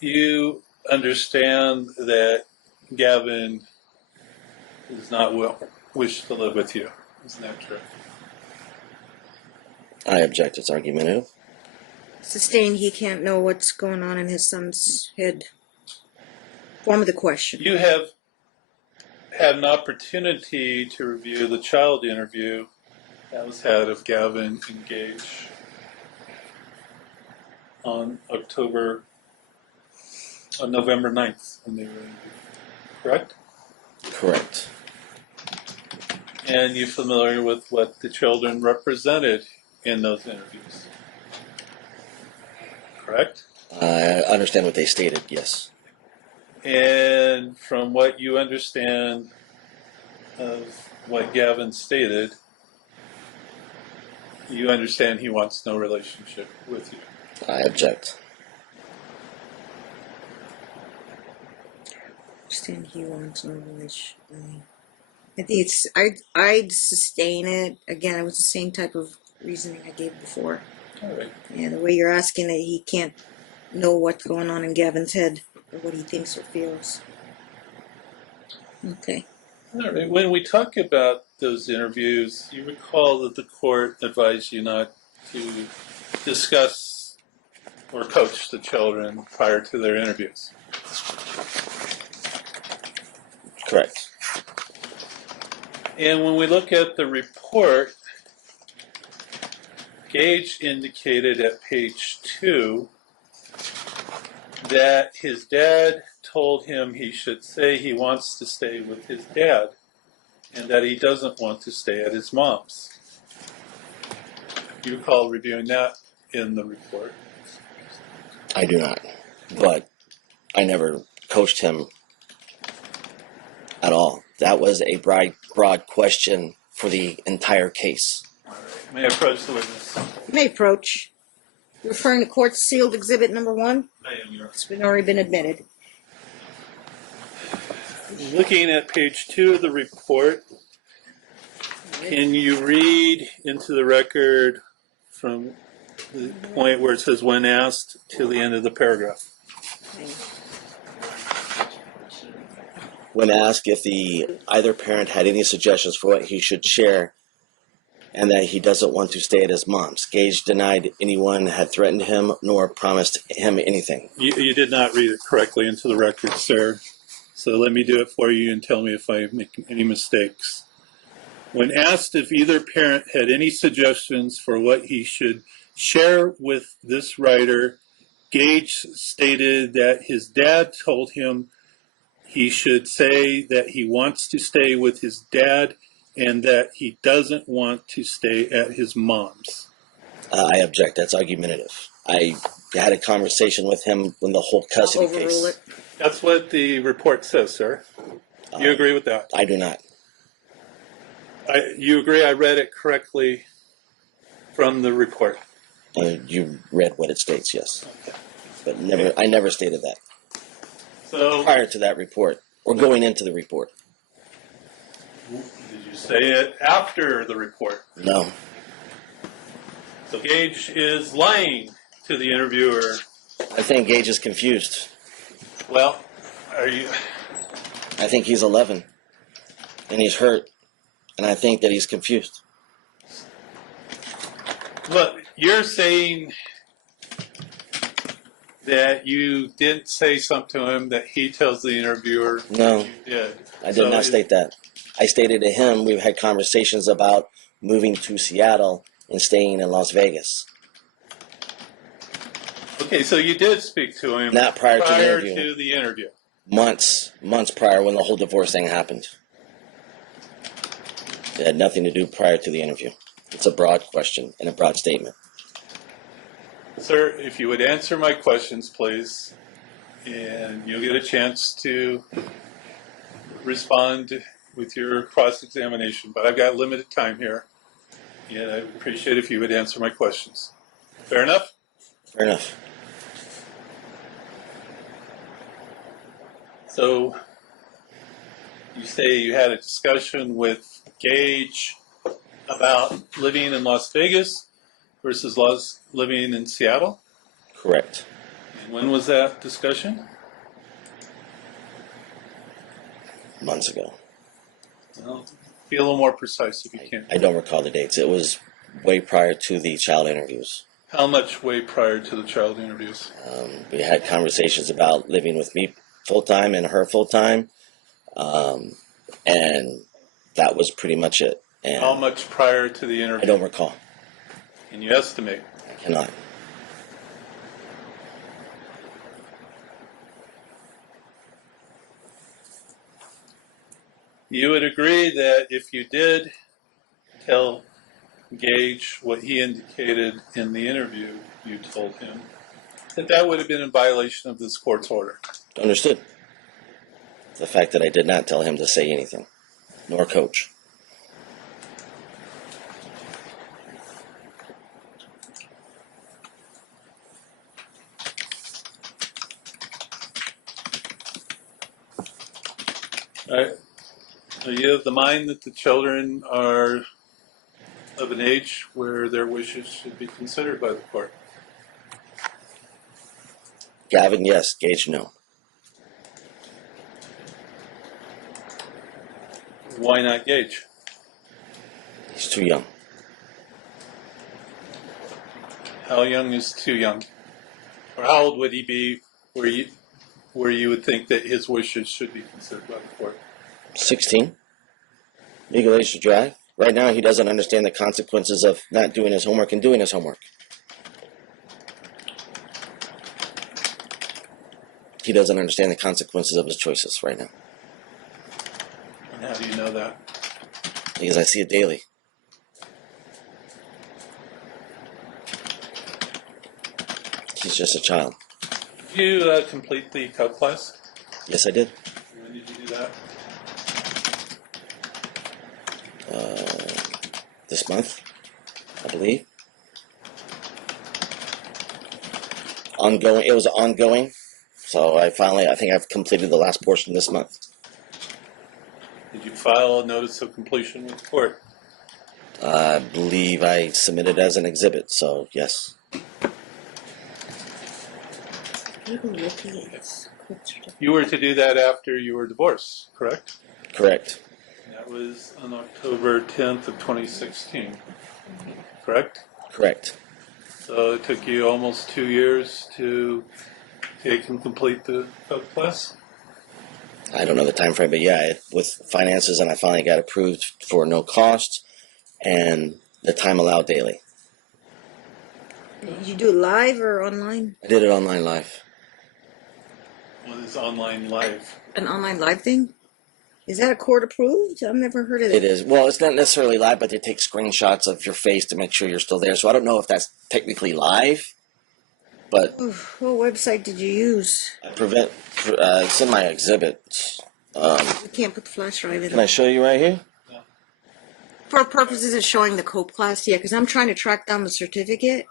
You understand that Gavin does not wish to live with you. Isn't that true? I object. It's argumentative. Sustained, he can't know what's going on in his son's head. Form of the question. You have had an opportunity to review the child interview that was had of Gavin and Gage on November 9th when they were interviewed, correct? Correct. And you're familiar with what the children represented in those interviews, correct? I understand what they stated, yes. And from what you understand of what Gavin stated, you understand he wants no relationship with you. I object. Understand he wants no relation. I think it's. I'd sustain it. Again, it was the same type of reasoning I gave before. All right. Yeah, the way you're asking it, he can't know what's going on in Gavin's head or what he thinks or feels. Okay. All right. When we talk about those interviews, you recall that the court advised you not to discuss or coach the children prior to their interviews. Correct. And when we look at the report, Gage indicated at page 2 that his dad told him he should say he wants to stay with his dad and that he doesn't want to stay at his mom's. You recall reviewing that in the report? I do not. But I never coached him at all. That was a broad question for the entire case. May I approach the witness? You may approach. You're referring to court sealed exhibit number 1? I am, Your Honor. It's already been admitted. Looking at page 2 of the report, can you read into the record from the point where it says when asked to the end of the paragraph? When asked if either parent had any suggestions for what he should share and that he doesn't want to stay at his mom's, Gage denied anyone had threatened him nor promised him anything. You did not read it correctly into the record, sir. So let me do it for you and tell me if I make any mistakes. When asked if either parent had any suggestions for what he should share with this writer, Gage stated that his dad told him he should say that he wants to stay with his dad and that he doesn't want to stay at his mom's. I object. That's argumentative. I had a conversation with him when the whole custody I'll overrule case. it. That's what the report says, sir. You agree with that? I do not. You agree I read it correctly from the report? You read what it states, yes. But I never stated that So, prior to that report or going into the report. did you say it after the report? No. So Gage is lying to the interviewer. I think Gage is confused. Well, are you? I think he's 11 and he's hurt, and I think that he's confused. Look, you're saying that you didn't say something to him that he tells the interviewer No. you did? I did not state that. I stated to him we've had conversations about moving to Seattle and staying in Las Vegas. Okay, so you did speak to him Not prior to the interview. to the interview. Months prior when the whole divorce thing happened. It had nothing to do prior to the interview. It's a broad question and a broad statement. Sir, if you would answer my questions, please, and you'll get a chance to respond with your cross-examination, but I've got limited time here, and I'd appreciate if you would answer my questions. Fair enough? Fair enough. So, you say you had a discussion with Gage about living in Las Vegas versus living in Seattle? Correct. And when was that discussion? Months ago. Well, be a little more precise if you can. I don't recall the dates. It was way prior to the child interviews. How much way prior to the child interviews? We had conversations about living with me full-time and her full-time, and that was pretty much it. And How much prior to the interview? I don't recall. Can you estimate? I cannot. You would agree that if you did tell Gage what he indicated in the interview you told him, that would have been in violation of this court's order. Understood. The fact that I did not tell him to say anything, nor coach. All right. Are you of the mind that the children are of an age where their wishes should be considered by the court? Gavin, yes. Gage, no. Why not Gage? He's too young. How young is too young? Or how old would he be where you would think that his wishes should be considered by the court? 16. Legal age to drive. Right now, he doesn't understand the consequences of not doing his homework and doing his homework. He doesn't understand the consequences of his choices right now. And how do you know that? Because I see it daily. He's just a child. Did you complete the cub class? Yes, I did. When did you do that? This month, I believe. Ongoing. It was ongoing. So I think I've completed the last portion this month. Did you file a notice of completion with the court? I believe I submitted as an exhibit, so yes. You were to do that after you were divorced, correct? Correct. That was on October 10th of 2016, correct? Correct. So it took you almost 2 years to take and complete the cub class? I don't know the time frame, but yeah, with finances, and I finally got approved for no cost and the time allowed daily. Did you do it live or online? I did it online live. What is online live? An online live thing? Is that a court approved? I've never heard of It that. is. Well, it's not necessarily live, but they take screenshots of your face to make sure you're still there. So I don't know if that's technically live, but Oof, what website did you use? it's in my exhibit. You can't put the flash drive in. Can I show you right here? For purposes of showing the COPE class, yeah, because I'm trying to track down the certificate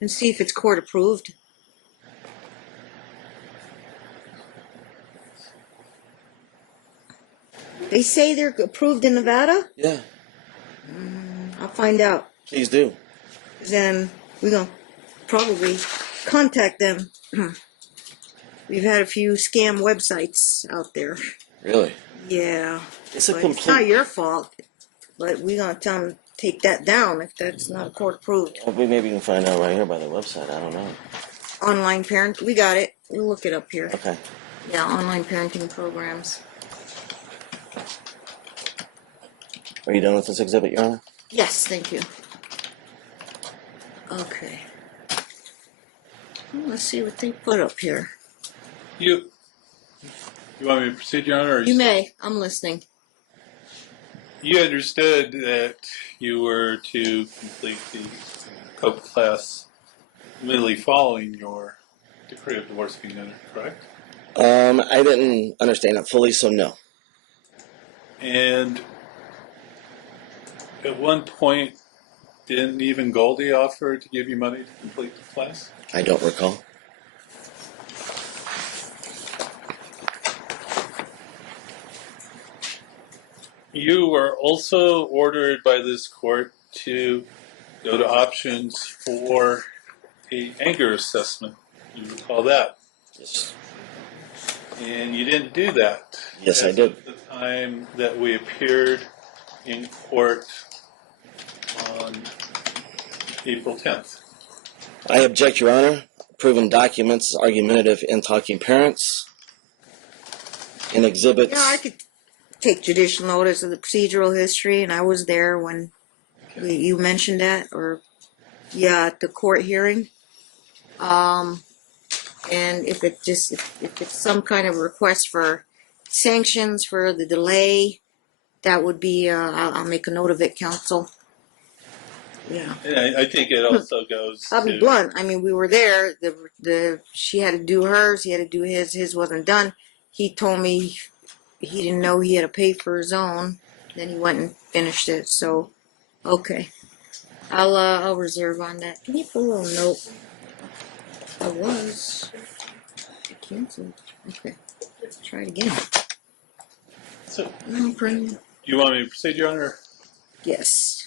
and see if it's court approved. They say they're approved in Nevada? Yeah, I'll find out. please do. Then we're going to probably contact them. We've had a few scam websites out there. Really? Yeah. It's a But it's not your fault. But we're going to tell them to take that down if that's not court approved. Well, maybe you can find out right here by the website. I don't know. Online parent. We got it. We'll look it up here. Okay. Yeah, online parenting programs. Are you done with this exhibit, Your Honor? Yes, thank you. Okay. Well, let's see what they put up here. You want me to proceed, Your Honor? Or You may. I'm listening. You understood that you were to complete the COPE class immediately following your decree of divorce being entered, correct? I didn't understand it fully, so no. And at one point, didn't even Goldie offer to give you money to complete the class? I don't recall. You were also ordered by this court to go to options for a anger assessment. You recall that? Yes, And you didn't do that. Yes, I as did. of the time that we appeared in court on April 10th. I object, Your Honor. Proven documents, argumentative in talking parents. In exhibits. Yeah, I could take judicial notice of the procedural history, and I was there when you mentioned that, or at the court hearing. And if it's some kind of request for sanctions for the delay, that would be I'll make a note of it, counsel. Yeah. And I think it also goes I'll be blunt. I mean, we were there. She had to do hers. He had to do his. His wasn't done. He told me he didn't know he had to pay for his own. Then he went and finished it. So, okay, I'll reserve on that. Can you put a little note? I was canceled. Okay, let's try it again. So, No problem. you want me to proceed, Your Honor? Yes.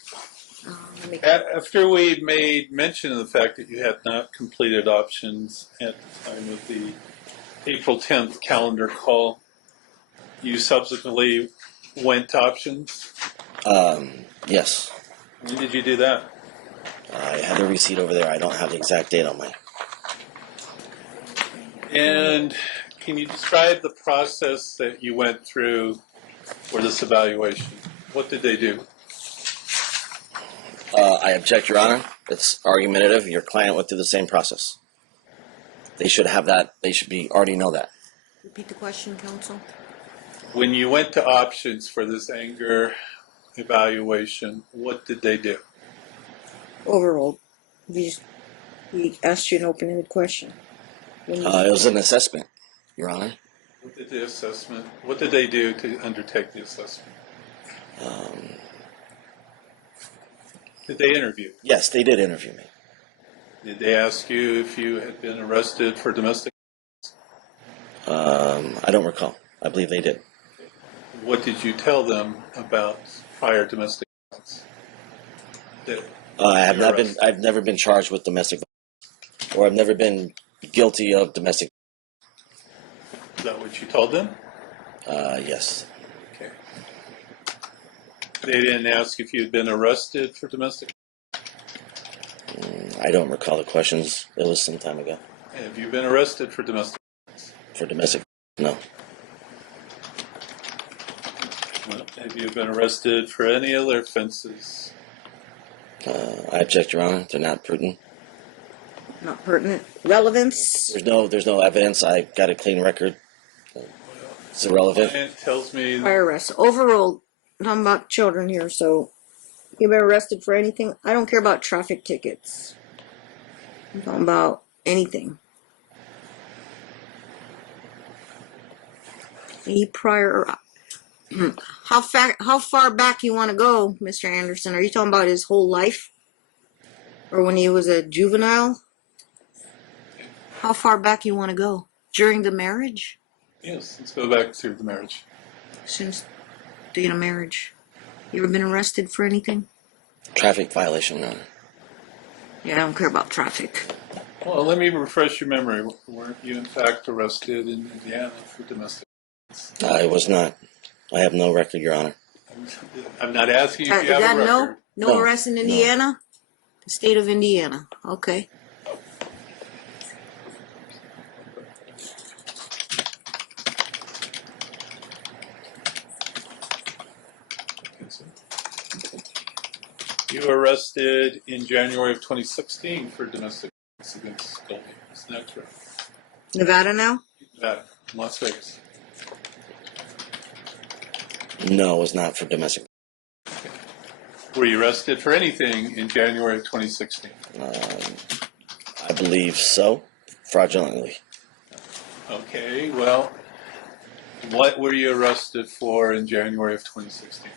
Let me. After we made mention of the fact that you had not completed options at the time of the April 10th calendar call, you subsequently went to options? Yes. When did you do that? I have the receipt over there. I don't have the exact date on mine. And can you describe the process that you went through for this evaluation? What did they do? I object, Your Honor. It's argumentative. Your client went through the same process. They should have that. They should already know that. Repeat the question, counsel. When you went to options for this anger evaluation, what did they do? Overall, we asked you an open-ended question. It was an assessment, Your Honor. What did they do to undertake the assessment? Did they interview? Yes, they did interview me. Did they ask you if you had been arrested for domestic? I don't recall. I believe they did. What did you tell them about prior domestic violence? I've never been charged with domestic violence, or I've never been guilty of domestic. Is that what you told them? Yes. Okay. They didn't ask if you had been arrested for domestic. I don't recall the questions. It was some time ago. Have you been arrested for domestic? For domestic, no. Well, have you been arrested for any other offenses? I object, Your Honor. They're not prudent. Not pertinent. Relevance. There's no evidence. I got a clean record. It's irrelevant. It tells me Prior arrest. Overall, I'm talking about children here, so you've been arrested for anything? I don't care about traffic tickets. I'm talking about anything. Any prior... How far back you want to go, Mr. Anderson? Are you talking about his whole life? Or when he was a juvenile? How far back you want to go? During the marriage? yes. Let's go back to the marriage. Since the marriage. You ever been arrested for anything? Traffic violation, Your Honor. Yeah, I don't care about traffic. Well, let me refresh your memory. Weren't you in fact arrested in Indiana for domestic? I was not. I have no record, Your Honor. I'm not asking you if Is you have that a record. no arrest in Indiana? The state of Indiana. Okay. You were arrested in January of 2016 for domestic violence against Goldie. Isn't that correct? Nevada now? Nevada, Las Vegas. No, it was not for domestic. Were you arrested for anything in January of 2016? I believe so, fraudulently. Okay, well, what were you arrested for in January of 2016?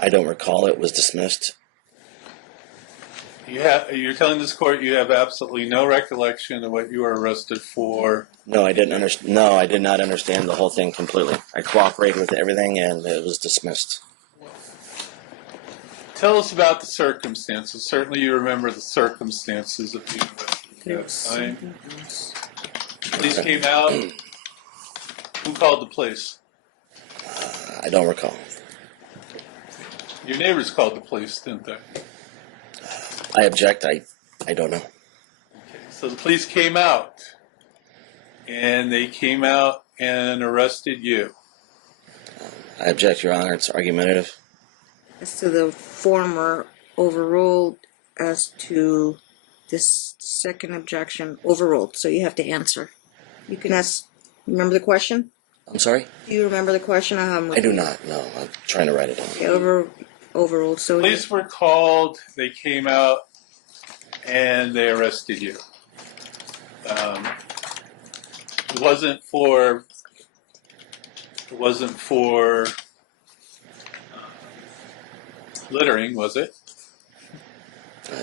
I don't recall. It was dismissed. You're telling this court you have absolutely no recollection of what you were arrested for. No, I didn't understand. No, I did not understand the whole thing completely. I cooperated with everything, and it was dismissed. Tell us about the circumstances. Certainly you remember the circumstances of being arrested at that time. Police came out. Who called the police? I don't recall. Your neighbors called the police, didn't they? I object. I don't know. Okay, so the police came out, and they came out and arrested you. I object, Your Honor. It's argumentative. As to the former, overruled. As to this second objection, overruled. So you have to answer. You can ask. Remember the question? I'm sorry? Do you remember the question? I do not. No, I'm trying to write it down. Okay, overruled. So Police were called, they came out, and they arrested you. It wasn't for littering, was it?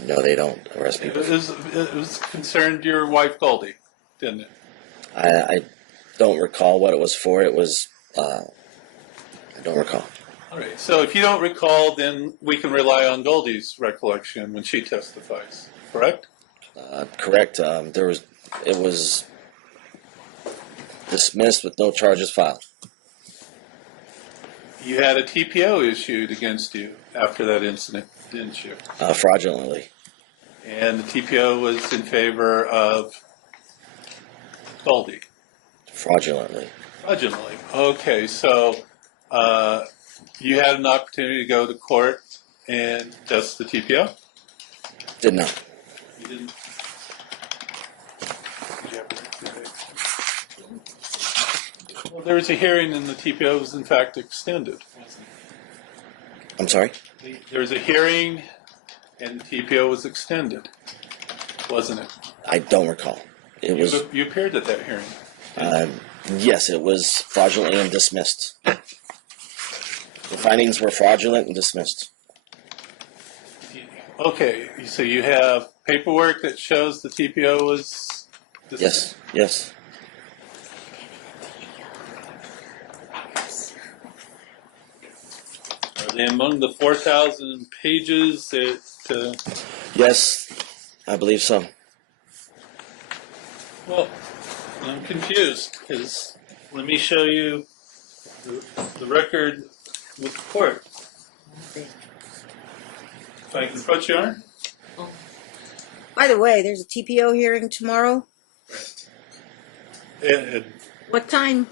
No, they don't arrest people. It was concerned your wife Goldie, didn't it? I don't recall what it was for. It was, I don't recall. All right, so if you don't recall, then we can rely on Goldie's recollection when she testifies, correct? Correct. It was dismissed with no charges filed. You had a TPO issued against you after that incident, didn't you? Fraudulently. And the TPO was in favor of Goldie. Fraudulently. Fraudulently. Okay, so you had an opportunity to go to court and test the TPO? Did not. You didn't? Well, there was a hearing and the TPO was in fact extended, wasn't I'm sorry? it? There was a hearing and the TPO was extended, wasn't it? I don't recall. It was. You appeared at that hearing. Yes, it was fraudulently and dismissed. The findings were fraudulent and dismissed. Okay, so you have paperwork that shows the TPO was dismissed? Yes. Are they among the 4,000 pages that... Yes, I believe so. Well, I'm confused, because let me show you the record with the court. If I can put you on. by the way, there's a TPO hearing tomorrow. And What time?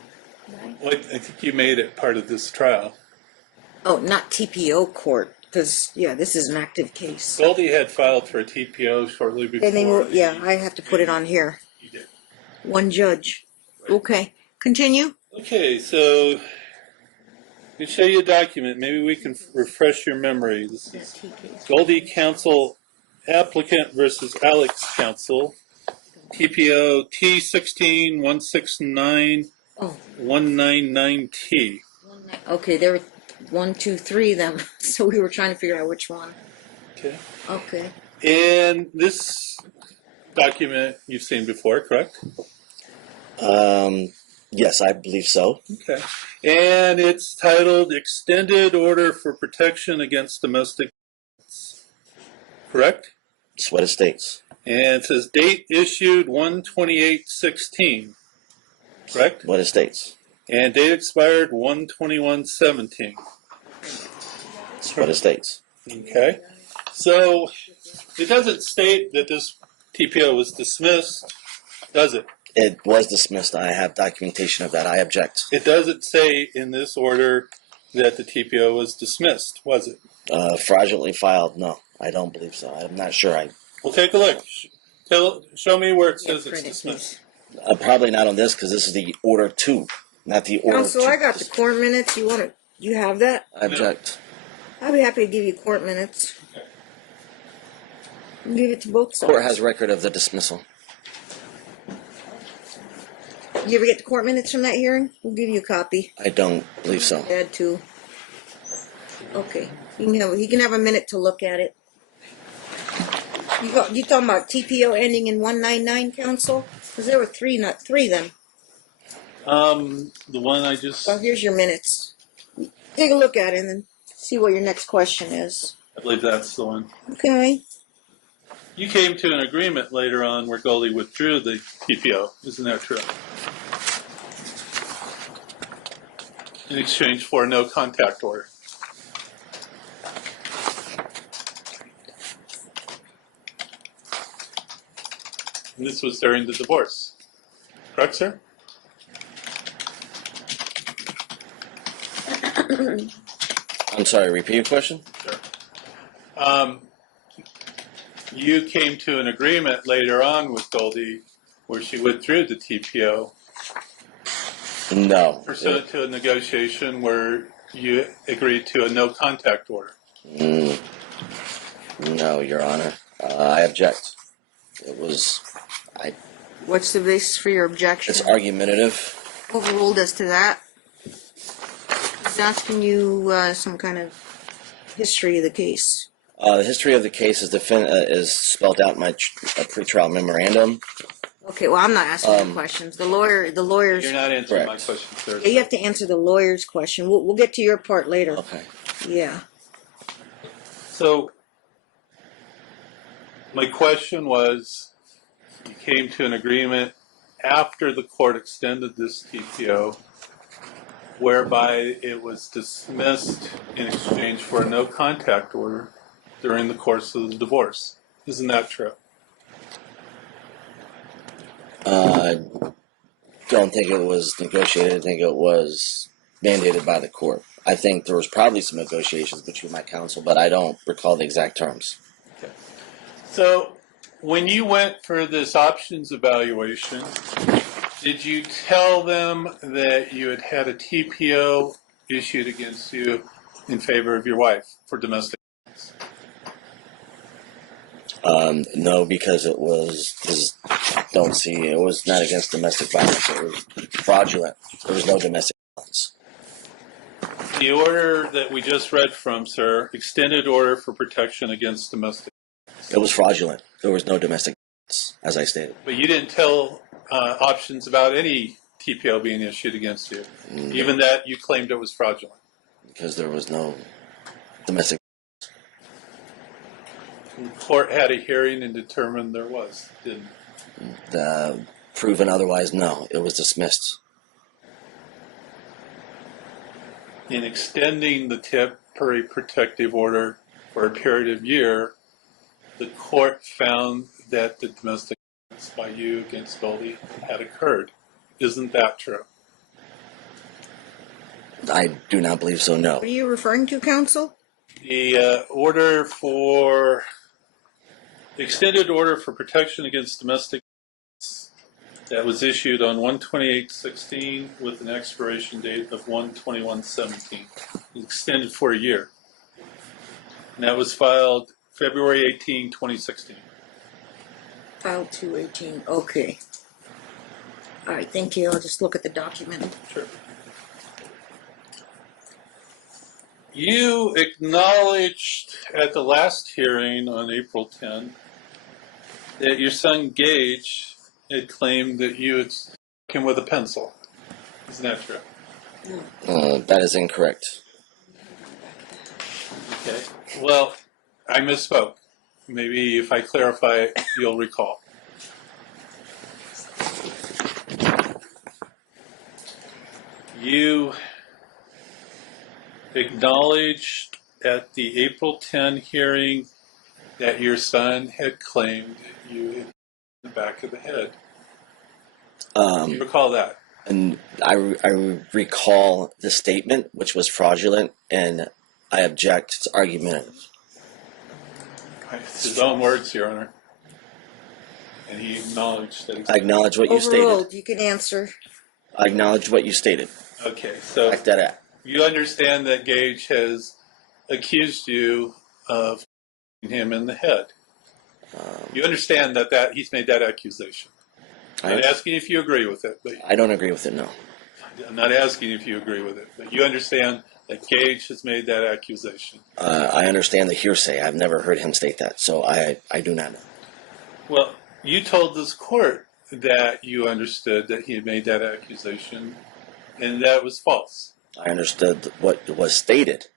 I think you made it part of this trial. Oh, not TPO court, because this is an active case. Goldie had filed for a TPO shortly before. And they I have to put it on here. You did. One judge. Right. Okay, continue. Okay, so let me show you a document. Maybe we can refresh your memory. This is Goldie Counsel Applicant versus Alex Counsel. TPO T16-169-199T. Okay, there were 1, 2, 3 of them, so we were trying to figure out which one. Okay. Okay. And this document you've seen before, correct? Yes, I believe so. Okay. And it's titled Extended Order for Protection Against Domestic Violence. Correct? It's what it states. And it says date issued 1/28/16. Correct? What it states. And date expired 1/21/17. It's what it states. Okay. So it doesn't state that this TPO was dismissed, does it? It was dismissed. I have documentation of that. I object. It doesn't say in this order that the TPO was dismissed, was it? Fraudulently filed, no. I don't believe so. I'm not sure. Well, take a look. Show me where it says it's Credit, dismissed. Probably not on this because this is the order 2, not the order. Counsel, I got the court minutes. You have that? I object. I'd be happy to give you court minutes. Give it to both sides. Court has record of the dismissal. You ever get the court minutes from that hearing? We'll give you a copy. I don't believe so. Add to. Okay. You can have a minute to look at it. You talking about TPO ending in 199, counsel? Because there were three, not three then. The one I just. Well, here's your minutes. Take a look at it and then see what your next question is. I believe that's the one. Okay. You came to an agreement later on where Goldie withdrew the TPO. Isn't that true? In exchange for a no contact order. And this was during the divorce. Correct, sir? I'm sorry, repeat your question? Sure. You came to an agreement later on with Goldie where she withdrew the TPO No. pursuant to a negotiation where you agreed to a no contact order. No, Your Honor. I object. It was. What's the basis for your objection? It's argumentative. Overruled as to that. Just asking you some kind of history of the case. The history of the case is spelled out in my pretrial memorandum. Okay, well, I'm not asking you questions. The lawyers. You're not answering Correct. my question, sir. Yeah, you have to answer the lawyer's question. We'll get to your part later. Okay. Yeah. So, my question was, you came to an agreement after the court extended this TPO, whereby it was dismissed in exchange for a no contact order during the course of the divorce. Isn't that true? Don't think it was negotiated. I think it was mandated by the court. I think there was probably some negotiations between my counsel, but I don't recall the exact terms. Okay. So, when you went for this options evaluation, did you tell them that you had had a TPO issued against you in favor of your wife for domestic violence? No, because it was. It was not against domestic violence. It was fraudulent. There was no domestic violence. The order that we just read from, sir, extended order for protection against domestic violence. It was fraudulent. There was no domestic violence, as I stated. But you didn't tell options about any TPO being issued against you, even that you claimed it was fraudulent. Because there was no domestic. The court had a hearing and determined there was, didn't it? Proven otherwise, no. It was dismissed. In extending the temporary protective order for a period of year, the court found that the domestic violence by you against Goldie had occurred. Isn't that true? I do not believe so, no. What are you referring to, counsel? The extended order for protection against domestic violence that was issued on 1/28/16 with an expiration date of 1/21/17. Extended for a year. And that was filed February 18, 2016. File 218. Okay. All right, thank you. I'll just look at the document. Sure. You acknowledged at the last hearing on April 10 that your son Gage had claimed that you had struck him with a pencil. Isn't that true? That is incorrect. Okay. Well, I misspoke. Maybe if I clarify it, you'll recall. You acknowledged at the April 10 hearing that your son had claimed that you hit the back of the head. Do you recall that? And I recall the statement, which was fraudulent, and I object. It's argumentative. It's his own words, Your Honor. And he acknowledged that. I acknowledge what you Overruled. stated. You can answer. I acknowledge what you stated. Okay, so Back that up. you understand that Gage has accused you of him in the head. You understand that he's made that accusation. I'm not asking if you agree with it, but I don't agree with it, no. I'm not asking if you agree with it, but you understand that Gage has made that accusation. I understand the hearsay. I've never heard him state that, so I do not know. Well, you told this court that you understood that he had made that accusation, and that was false. I understood what was stated.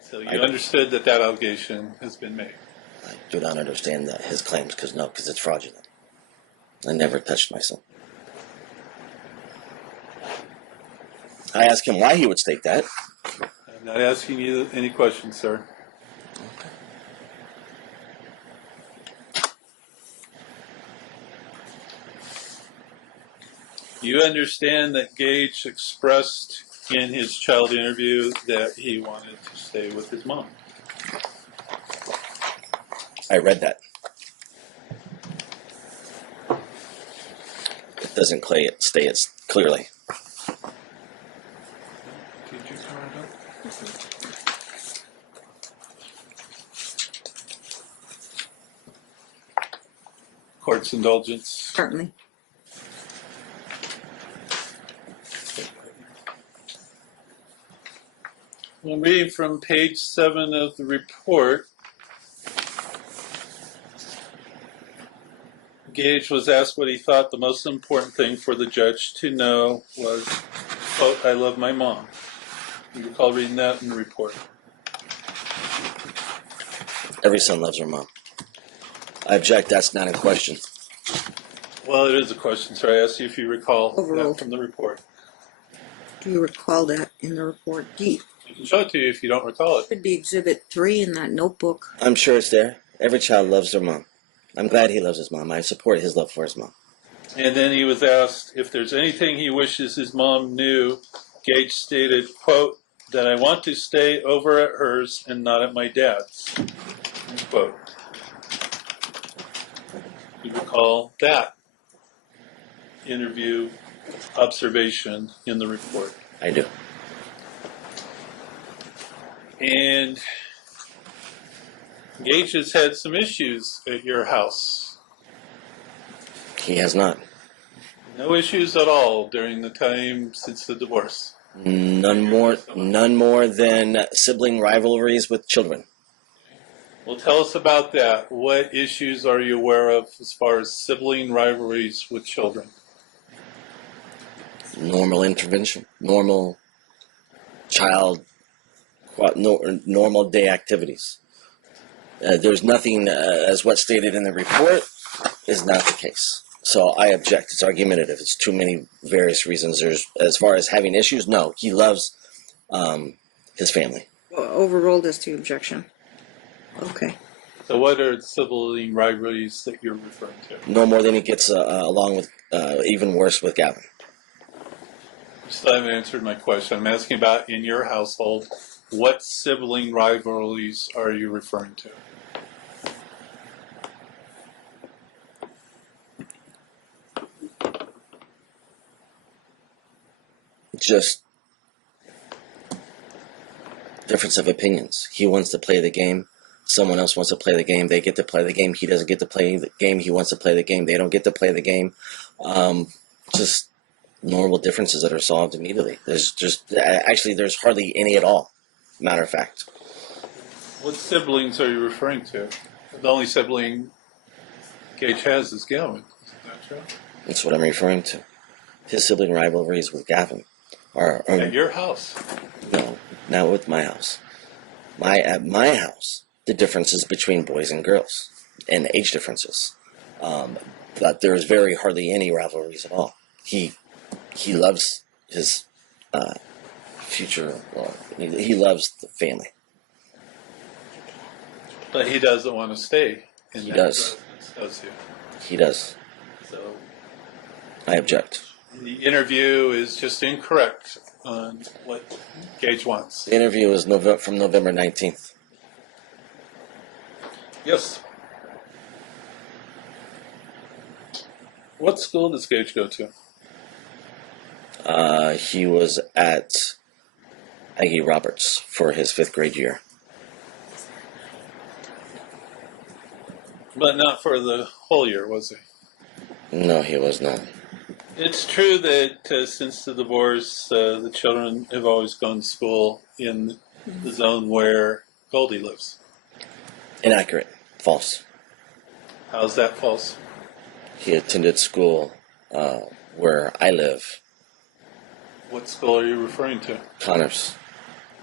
So you understood that allegation has been made. I do not understand his claims because it's fraudulent. I never touched my son. I asked him why he would state that. I'm not asking you any questions, sir. You understand that Gage expressed in his child interview that he wanted to stay with his mom. I read that. It doesn't state it clearly. Did you turn it up? Court's indulgence. Certainly. I'm reading from page 7 of the report. Gage was asked what he thought the most important thing for the judge to know was, quote, "I love my mom." You recall reading that in the report? Every son loves their mom. I object. That's not a question. Well, it is a question, sir. I asked you if you recall Overruled. that from the report. Do you recall that in the report? I can show it to you if you don't recall it. Could be Exhibit 3 in that notebook. I'm sure it's there. Every child loves their mom. I'm glad he loves his mom. I support his love for his mom. And then he was asked if there's anything he wishes his mom knew. Gage stated, quote, "that I want to stay over at hers and not at my dad's," quote. You recall that interview observation in the report. I do. And Gage has had some issues at your house. He has not. No issues at all during the time since the divorce. None more than sibling rivalries with children. Well, tell us about that. What issues are you aware of as far as sibling rivalries with children? Normal intervention. Normal child, normal day activities. There's nothing, as what's stated in the report, is not the case. So I object. It's argumentative. It's too many various reasons. There's, as far as having issues, no. He loves his family. Overruled as to objection. Okay. So what are the sibling rivalries that you're referring to? No more than he gets along with, even worse with Gavin. You still haven't answered my question. I'm asking about in your household, what sibling rivalries are you referring to? Just difference of opinions. He wants to play the game. Someone else wants to play the game. They get to play the game. He doesn't get to play the game. He wants to play the game. They don't get to play the game. Just normal differences that are solved immediately. There's hardly any at all. Matter of fact. What siblings are you referring to? The only sibling Gage has is Gavin. Isn't that true? That's what I'm referring to. His sibling rivalries with Gavin are At your house. no, not with my house. At my house, the differences between boys and girls and age differences. But there's hardly any rivalries at all. He loves his future. Well, he loves the family. But he doesn't want to stay in He that does. residence, does he? He does. So I object. the interview is just incorrect on what Gage wants. The interview is from November 19th. Yes. What school does Gage go to? He was at Aggie Roberts for his 5th grade year. But not for the whole year, was he? No, he was not. It's true that since the divorce, the children have always gone to school in the zone where Goldie lives. Inaccurate. False. How's that false? He attended school where I live, What school are you referring to? Connors.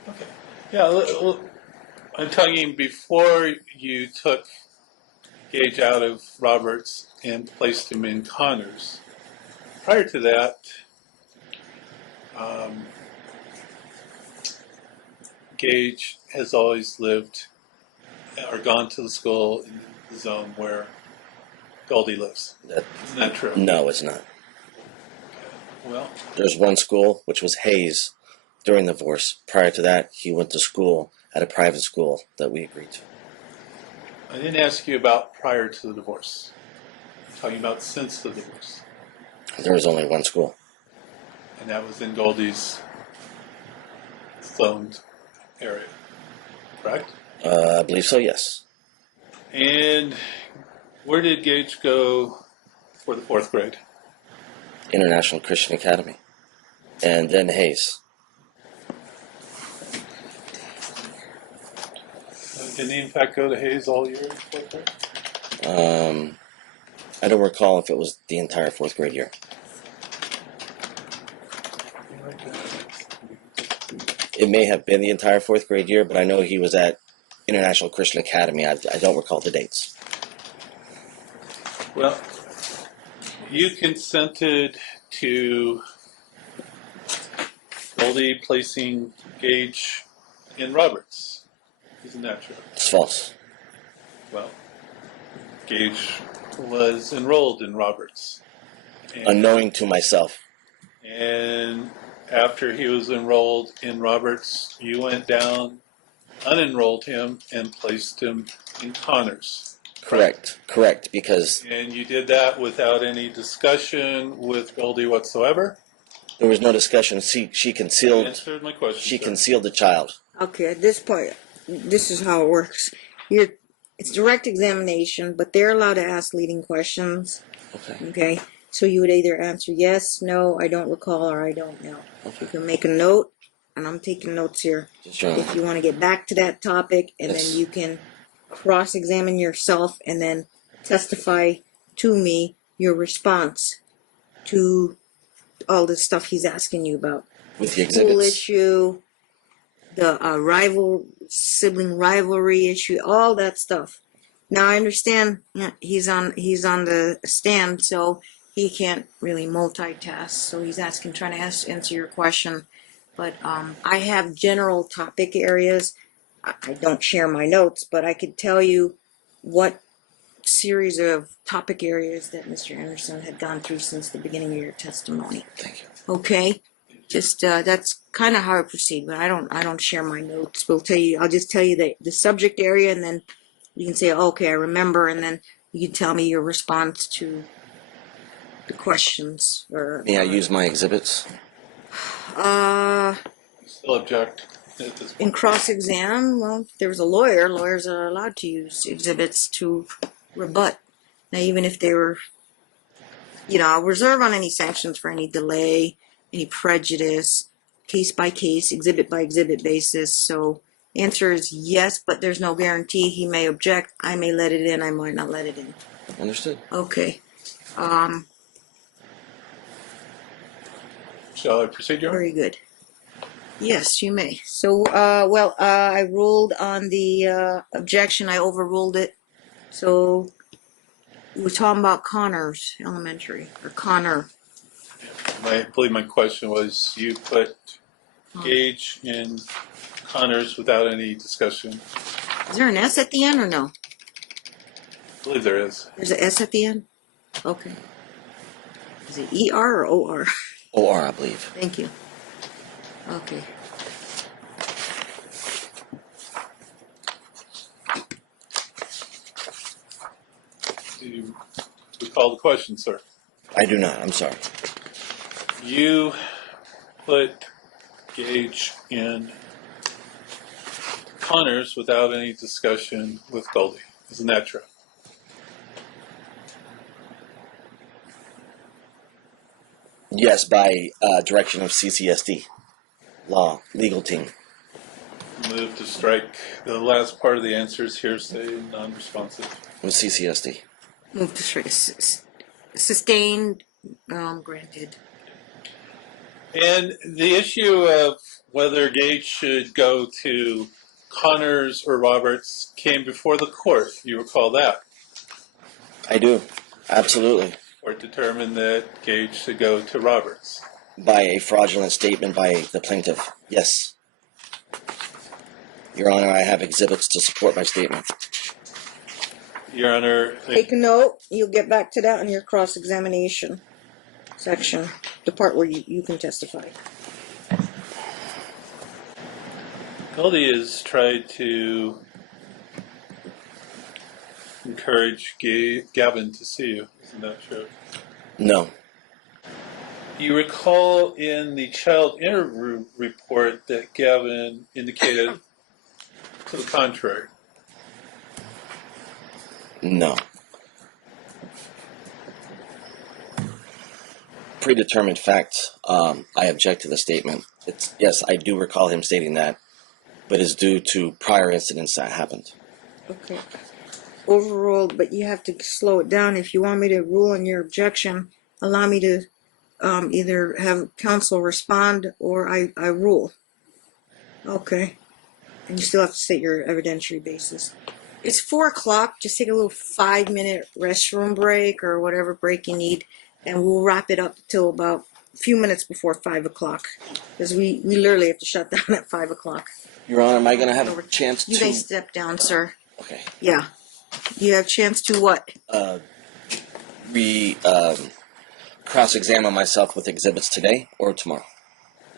Okay. Yeah, I'm talking before you took Gage out of Roberts and placed him in Connors. Prior to that, Gage has always lived or gone to the school in the zone where Goldie lives. Isn't that true? No, it's not. Well, There's one school, which was Hayes, during the divorce. Prior to that, he went to school at a private school that we agreed to. I didn't ask you about prior to the divorce. I'm talking about since the divorce. There was only one school. And that was in Goldie's zoned area, correct? I believe so, yes. And where did Gage go for the 4th grade? International Christian Academy. And then Hayes. Didn't he in fact go to Hayes all year in 4th grade? I don't recall if it was the entire 4th grade year. It may have been the entire 4th grade year, but I know he was at International Christian Academy. I don't recall the dates. Well, you consented to Goldie placing Gage in Roberts. Isn't that true? It's false. Well, Gage was enrolled in Roberts. Unknowing to myself. And after he was enrolled in Roberts, you went down, unenrolled him, and placed him in Connors. Correct, because And you did that without any discussion with Goldie whatsoever? there was no discussion. She concealed. Answered my question. She sir. concealed the child. Okay, at this point, this is how it works. It's direct examination, but they're allowed to ask leading questions. Okay. Okay, so you would either answer yes, no, I don't recall, or I don't know. Okay. You can make a note, and I'm taking notes here. Sure. If you want to get back to that topic, and Yes. then you can cross-examine yourself, and then testify to me your response to all the stuff he's asking you about. With the School exhibits. issue, the sibling rivalry issue, all that stuff. Now I understand he's on the stand, so he can't really multitask. So he's trying to answer your question. But I have general topic areas. I don't share my notes, but I could tell you what series of topic areas that Mr. Anderson had gone through since the beginning of your testimony. Thank you. Okay, just that's kind of how I proceed. But I don't share my notes. I'll just tell you the subject area, and then you can say, okay, I remember, and then you can tell me your response to the questions. May I use my exhibits? Still object at this point. In cross-exam, well, if there was a lawyer, lawyers are allowed to use exhibits to rebut. Now, even if they were, I'll reserve on any sanctions for any delay, any prejudice, case by case, exhibit by exhibit basis. So, answer is yes, but there's no guarantee. He may object. I may let it in. I might not let it in. Understood. Okay. Shall I proceed, Your Honor? Very good. Yes, you may. So, I ruled on the objection. I overruled it. So, we're talking about Connors Elementary, or Connor. I believe my question was, you put Gage in Connors without any discussion. Is there an S at the end or no? I believe there is. There's an S at the end? Okay. Is it ER or OR? OR, I believe. Thank you. Okay. Do you recall the question, sir? I do not. I'm sorry. You put Gage in Connors without any discussion with Goldie. Isn't that true? Yes, by direction of CCSD, legal team. Move to strike the last part of the answer is hearsay, non-responsive. With CCSD. Move to strike. Sustained. Granted. And the issue of whether Gage should go to Connors or Roberts came before the court. You recall that? I do. Absolutely. Court determined that Gage should go to Roberts. By a fraudulent statement by the plaintiff. Yes. Your Honor, I have exhibits to support my statement. Your Honor, Take a note. You'll get back to that in your cross-examination section, the part where you can testify. Goldie has tried to encourage Gavin to see you. Isn't that true? No. You recall in the child interview report that Gavin indicated to the contrary. No. Predetermined facts. I object to the statement. Yes, I do recall him stating that, but it's due to prior incidents that happened. Okay. Overruled, but you have to slow it down. If you want me to rule on your objection, allow me to either have counsel respond or I rule. Okay. And you still have to state your evidentiary basis. It's 4 o'clock. Just take a little 5-minute restroom break or whatever break you need, and we'll wrap it up till about a few minutes before 5 o'clock, because we literally have to shut down at 5 o'clock. Your Honor, am I going to have a chance to... You may step down, sir. Okay. Yeah. You have a chance to what? Cross-examine myself with exhibits today or tomorrow.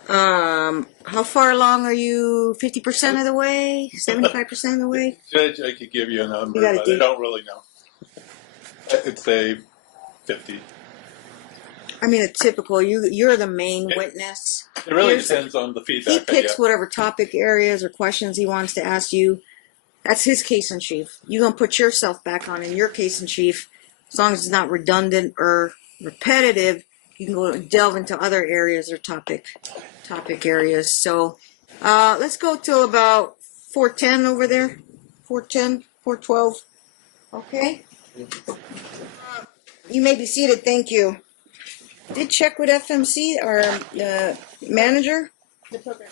How far along are you? 50% of the way? 75% of the way? Judge, I could give you a number, You gotta but do- I don't really know. I'd say 50. I mean, it's typical. You're the main witness. It really Here's- depends on the He feedback I picks get. whatever topic areas or questions he wants to ask you. That's his case in chief. You're going to put yourself back on in your case in chief. As long as it's not redundant or repetitive, you can go delve into other areas or topic areas. So let's go till about 4:10 over there. 4:10, 4:12. Okay. You may be seated. Thank you. Did check with FMC, our manager. The program.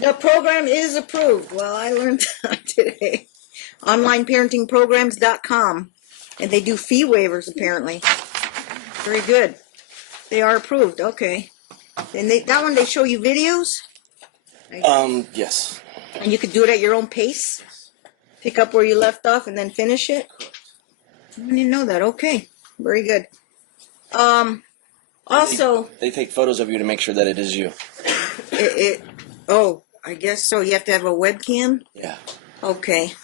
The program is approved. Well, I learned that today. OnlineParentingPrograms.com. And they do fee waivers, apparently. Very good. They are approved. Okay. And that one, they show you videos? Yes. And you could do it at your own pace? Pick up where you left off and then finish it? I didn't know that. Okay. Very good. Also... They take photos of you to make sure that it is you. Oh, I guess so. You have to have a webcam? Yeah. Okay.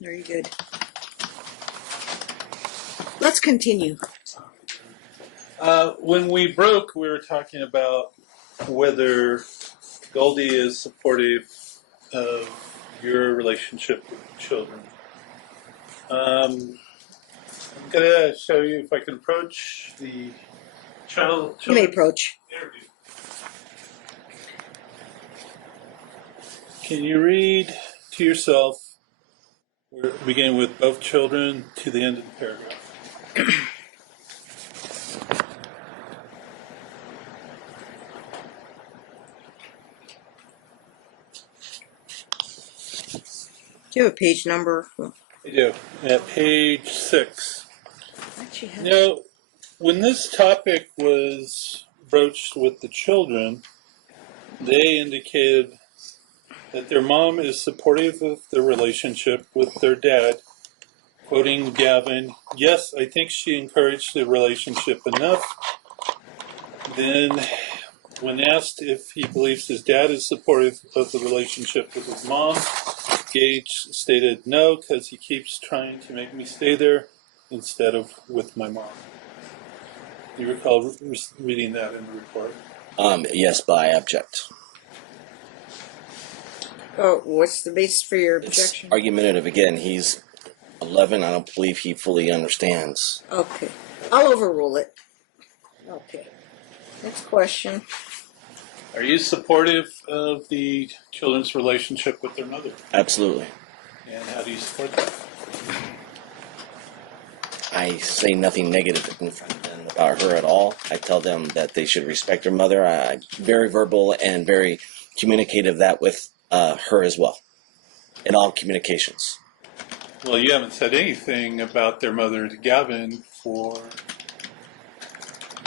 Very good. Let's continue. When we broke, we were talking about whether Goldie is supportive of your relationship with children. I'm going to show you if I can approach the child. You may approach. Interview. Can you read to yourself, we're beginning with both children, to the end of the paragraph? Do you have a page number? I do. At page 6. Actually, have Now, when this topic was broached with the children, they indicated that their mom is supportive of their relationship with their dad. Quoting Gavin, "Yes, I think she encouraged the relationship enough." Then, when asked if he believes his dad is supportive of the relationship with his mom, Gage stated no, because he keeps trying to make me stay there instead of with my mom. You recall reading that in the report? Yes, but I object. Oh, what's the basis for your It's objection? argumentative. Again, he's 11. I don't believe he fully understands. Okay. I'll overrule it. Okay. Next question. Are you supportive of the children's relationship with their mother? Absolutely. And how do you support that? I say nothing negative in front of them about her at all. I tell them that they should respect their mother. I'm very verbal and very communicative that with her as well in all communications. Well, you haven't said anything about their mother to Gavin for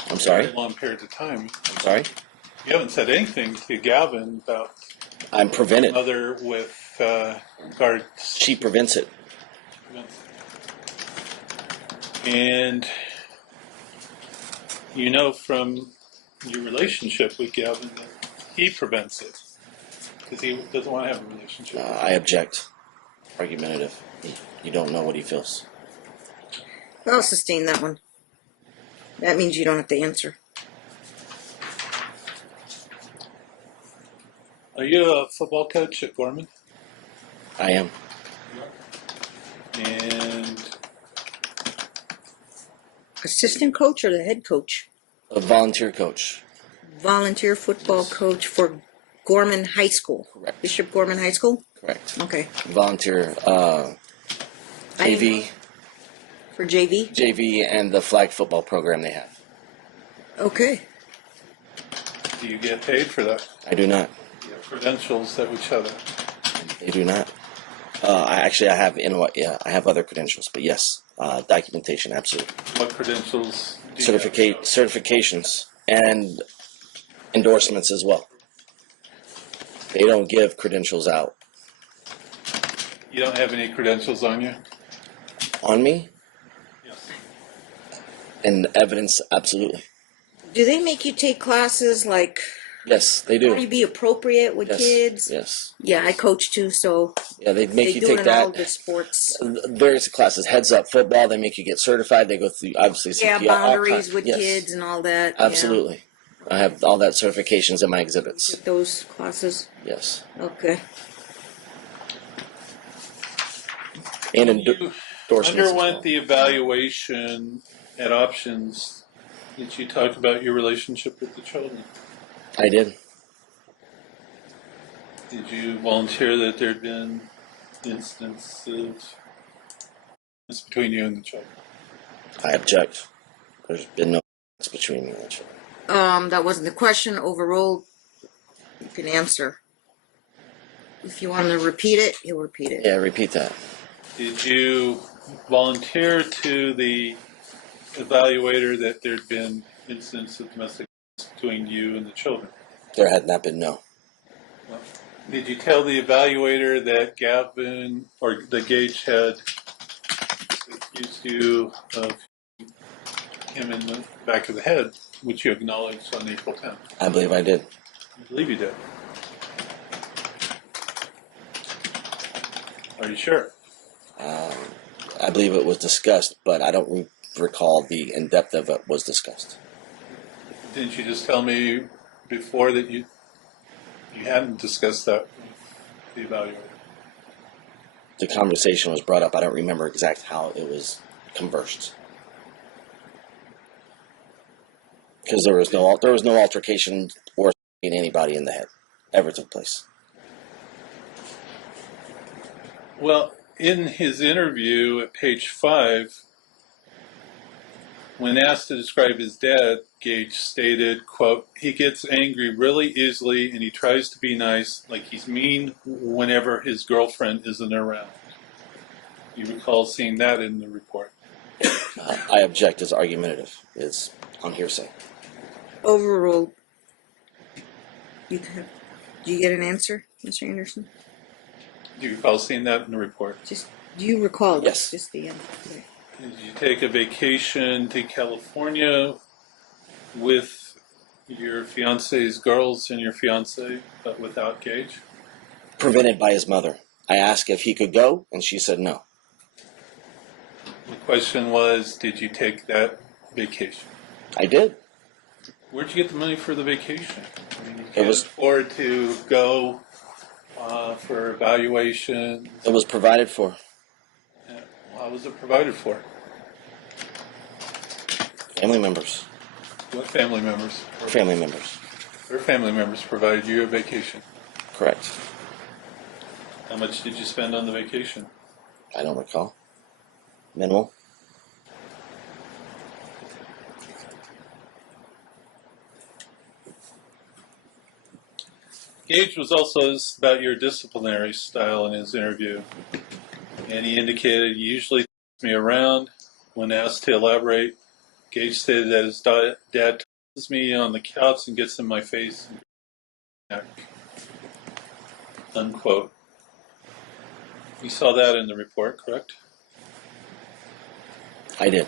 I'm a sorry? very long period of time. I'm sorry? You haven't said anything to Gavin about I'm prevented. mother with guards. She prevents it. And you know from your relationship with Gavin that he prevents it because he doesn't want to have a relationship. I object. Argumentative. You don't know what he feels. I'll sustain that one. That means you don't have to answer. Are you a football coach at Gorman? I am. And Assistant coach or the head coach? A volunteer coach. Volunteer football coach for Gorman High School. Correct. Bishop Gorman High School? Correct. Okay. Volunteer JV. For JV? JV and the flag football program they have. Okay. do you get paid for that? I do not. Do you have credentials that would show that? They do not. I have other credentials, but yes, documentation, absolutely. What credentials do you have? Certifications and endorsements as well. They don't give credentials out. You don't have any credentials on you? On me? Yes. And evidence, absolutely. Do they make you take classes like Yes, they how do you do. be appropriate with Yes. kids? Yes. Yeah, I coach too, so Yeah, they make you do take it in all the that. sports. Various classes. Heads up football, they make you get certified. They go through, obviously, Yeah, CPR, all boundaries kinds. with Yes. kids and all that. Absolutely. I have all that certifications in my Yeah. exhibits. Took those classes. Yes. Okay. And You endorsements. as underwent well. the evaluation at Options. Did you talk about your relationship with the children? I did. Did you volunteer that there had been instances between you and the children? I object. There's been no difference between me and the children. That wasn't the question. Overruled. You can answer. If you want to repeat it, you'll repeat it. Yeah, repeat that. Did you volunteer to the evaluator that there had been instances of domestic violence between you and the children? There had not been no. Well, did you tell the evaluator that Gavin or the Gage had accused you of him in the back of the head, which you acknowledged on April 10th? I believe I did. I believe you did. Are you sure? I believe it was discussed, but I don't recall the in-depth of it was discussed. Didn't you just tell me before that you hadn't discussed that with the evaluator? The conversation was brought up. I don't remember exactly how it was conversed. Because there was no altercation or anybody in the head ever took place. Well, in his interview at page 5, when asked to describe his dad, Gage stated, quote, "He gets angry really easily and he tries to be nice, like he's mean whenever his girlfriend isn't around." You recall seeing that in the report? I object as argumentative. It's on hearsay. Overruled. Do you get an answer, Mr. Anderson? Do you recall seeing that in the report? Do you recall? Yes. Just the end. Did you take a vacation to California with your fiance's girls and your fiance, but without Gage? Prevented by his mother. I asked if he could go, and she said no. The question was, did you take that vacation? I did. Where'd you get the money for the vacation? I mean, you It can't was afford to go for evaluation. it was provided for. How was it provided for? Family members. What family members? Family members. Their family members provided you a vacation. Correct. How much did you spend on the vacation? I don't recall. Minimal. Gage was also asked about your disciplinary style in his interview, and he indicated he usually throws me around. When asked to elaborate, Gage stated that his dad tosses me on the couch and gets in my face. Unquote. You saw that in the report, correct? I did.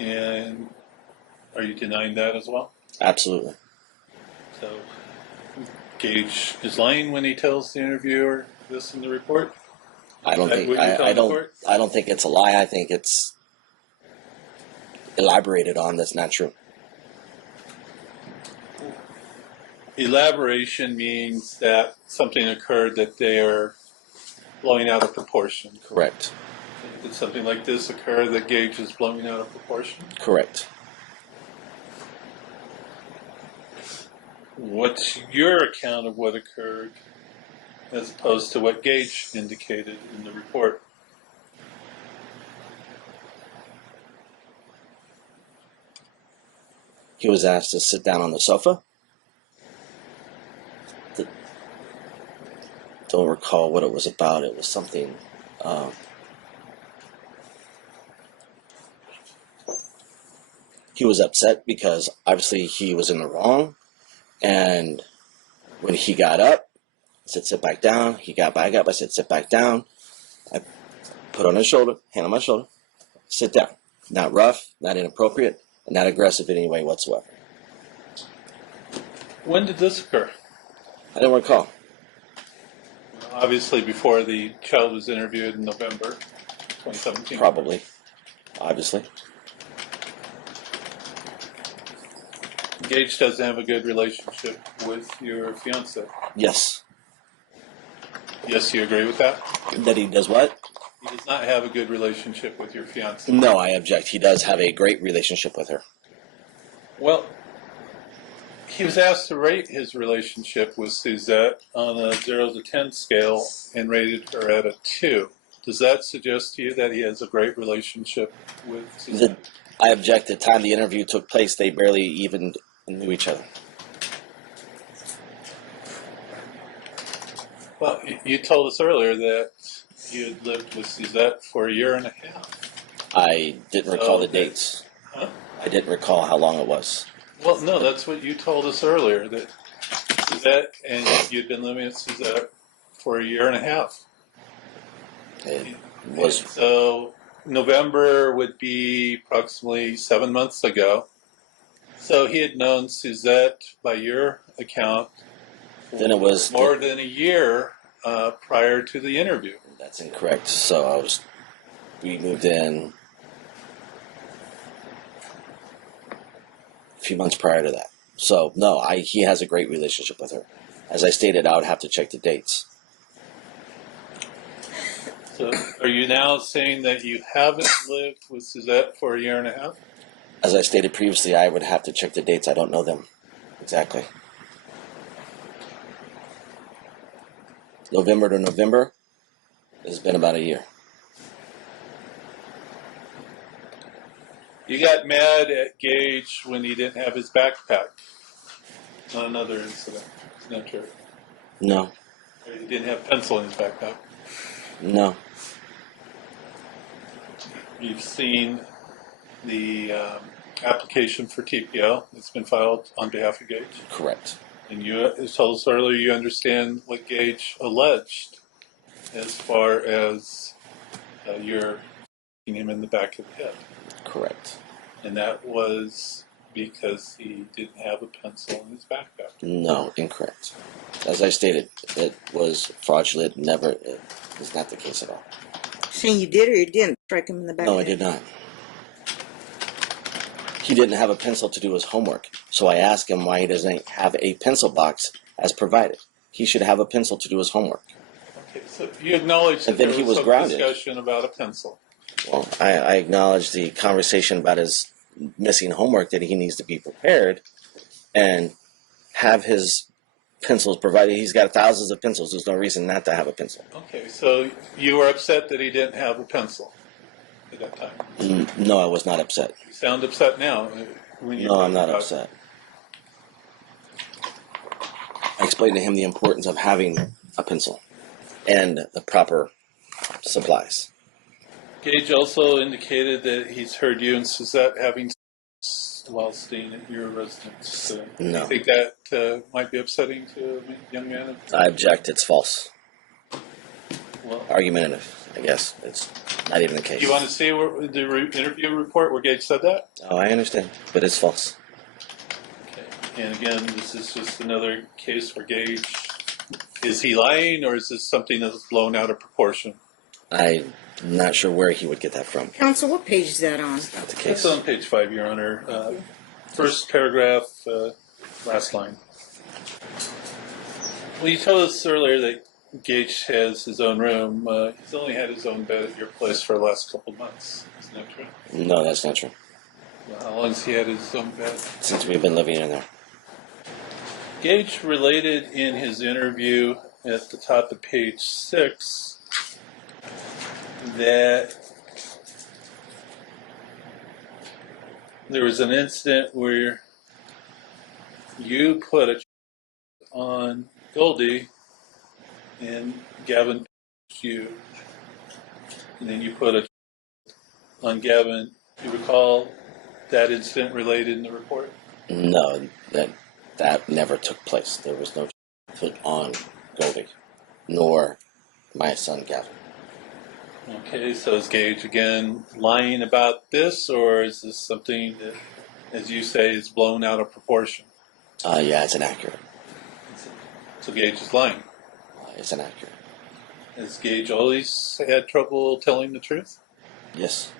And are you denying that as well? Absolutely. So Gage is lying when he tells the interviewer this in the report? I don't Is that think what you're I telling the don't court? I don't think it's a lie. I think it's elaborated on. That's not true. Elaboration means that something occurred that they are blowing out of proportion. Correct. Did something like this occur that Gage is blowing out of proportion? Correct. What's your account of what occurred as opposed to what Gage indicated in the report? He was asked to sit down on the sofa. Don't recall what it was about. It was something. He was upset because obviously he was in the wrong, and when he got up, I said, "Sit back down." He got back up. I said, "Sit back down." I put on his shoulder, hand on my shoulder, sit down. Not rough, not inappropriate, and not aggressive in any way whatsoever. When did this occur? I don't recall. Obviously before the child was interviewed in November 2017. Probably. Obviously. Gage doesn't have a good relationship with your fiance. Yes. Yes, you agree with that? That he does what? He does not have a good relationship with your fiance. No, I object. He does have a great relationship with her. Well, he was asked to rate his relationship with Suzette on a 0 to 10 scale and rated her at a 2. Does that suggest to you that he has a great relationship with Suzette? I object. The time the interview took place, they barely even knew each other. Well, you told us earlier that you had lived with Suzette for a year and a half. I didn't recall the dates. Huh? I didn't recall how long it was. Well, no, that's what you told us earlier, that Suzette and you'd been living with Suzette for a year and a half. It was. And so November would be approximately 7 months ago. So he had known Suzette, by your account, Then it was more than a year prior to the interview. That's incorrect. So we moved in a few months prior to that. So no, he has a great relationship with her. As I stated, I would have to check the dates. So are you now saying that you haven't lived with Suzette for a year and a half? As I stated previously, I would have to check the dates. I don't know them exactly. November to November has been about a year. You got mad at Gage when he didn't have his backpack on another incident. Isn't that true? No. Or he didn't have pencil in his backpack. No. You've seen the application for TPO that's been filed on behalf of Gage. Correct. And you told us earlier you understand what Gage alleged as far as you're hitting him in the back of the head. Correct. And that was because he didn't have a pencil in his backpack. No, incorrect. As I stated, it was fraudulent. Never, it is not the case at all. Saying you did or you didn't strike him in the back? No, of I the did head? not. He didn't have a pencil to do his homework, so I asked him why he doesn't have a pencil box as provided. He should have a pencil to do his homework. Okay, so you acknowledge that And then there he was some grounded. discussion about a pencil. Well, I acknowledge the conversation about his missing homework, that he needs to be prepared and have his pencils provided. He's got thousands of pencils. There's no reason not to have a pencil. Okay, so you were upset that he didn't have a pencil at that time. No, I was not upset. You sound upset now. When you No, I'm talk not about- upset. I explained to him the importance of having a pencil and the proper supplies. Gage also indicated that he's heard you and Suzette having sex while staying at your residence. Do No. you think that might be upsetting to a young man? I object. It's false. Well, Argumentative, I guess. It's not even the case. do you want to see the interview report where Gage said that? Oh, I understand, but it's false. Okay. And again, this is just another case where Gage, is he lying or is this something that's blown out of proportion? I'm not sure where he would get that from. Counsel, what page is that on? Not the It's case. on page 5, Your Honor. First paragraph, last line. Well, you told us earlier that Gage has his own room. He's only had his own bed at your place for the last couple of months. Isn't that true? No, that's not true. Well, how long has he had his own bed? Since we've been living in there. Gage related in his interview at the top of page 6 that there was an incident where you put a on Goldie and Gavin you, and then you put a on Gavin. Do you recall that incident related in the report? No, that never took place. There was no put on Goldie, nor my son Gavin. Okay, so is Gage again lying about this, or is this something that, as you say, is blown out of proportion? Yeah, it's inaccurate. So Gage is lying. It's inaccurate. Has Gage always had trouble telling the truth? Yes.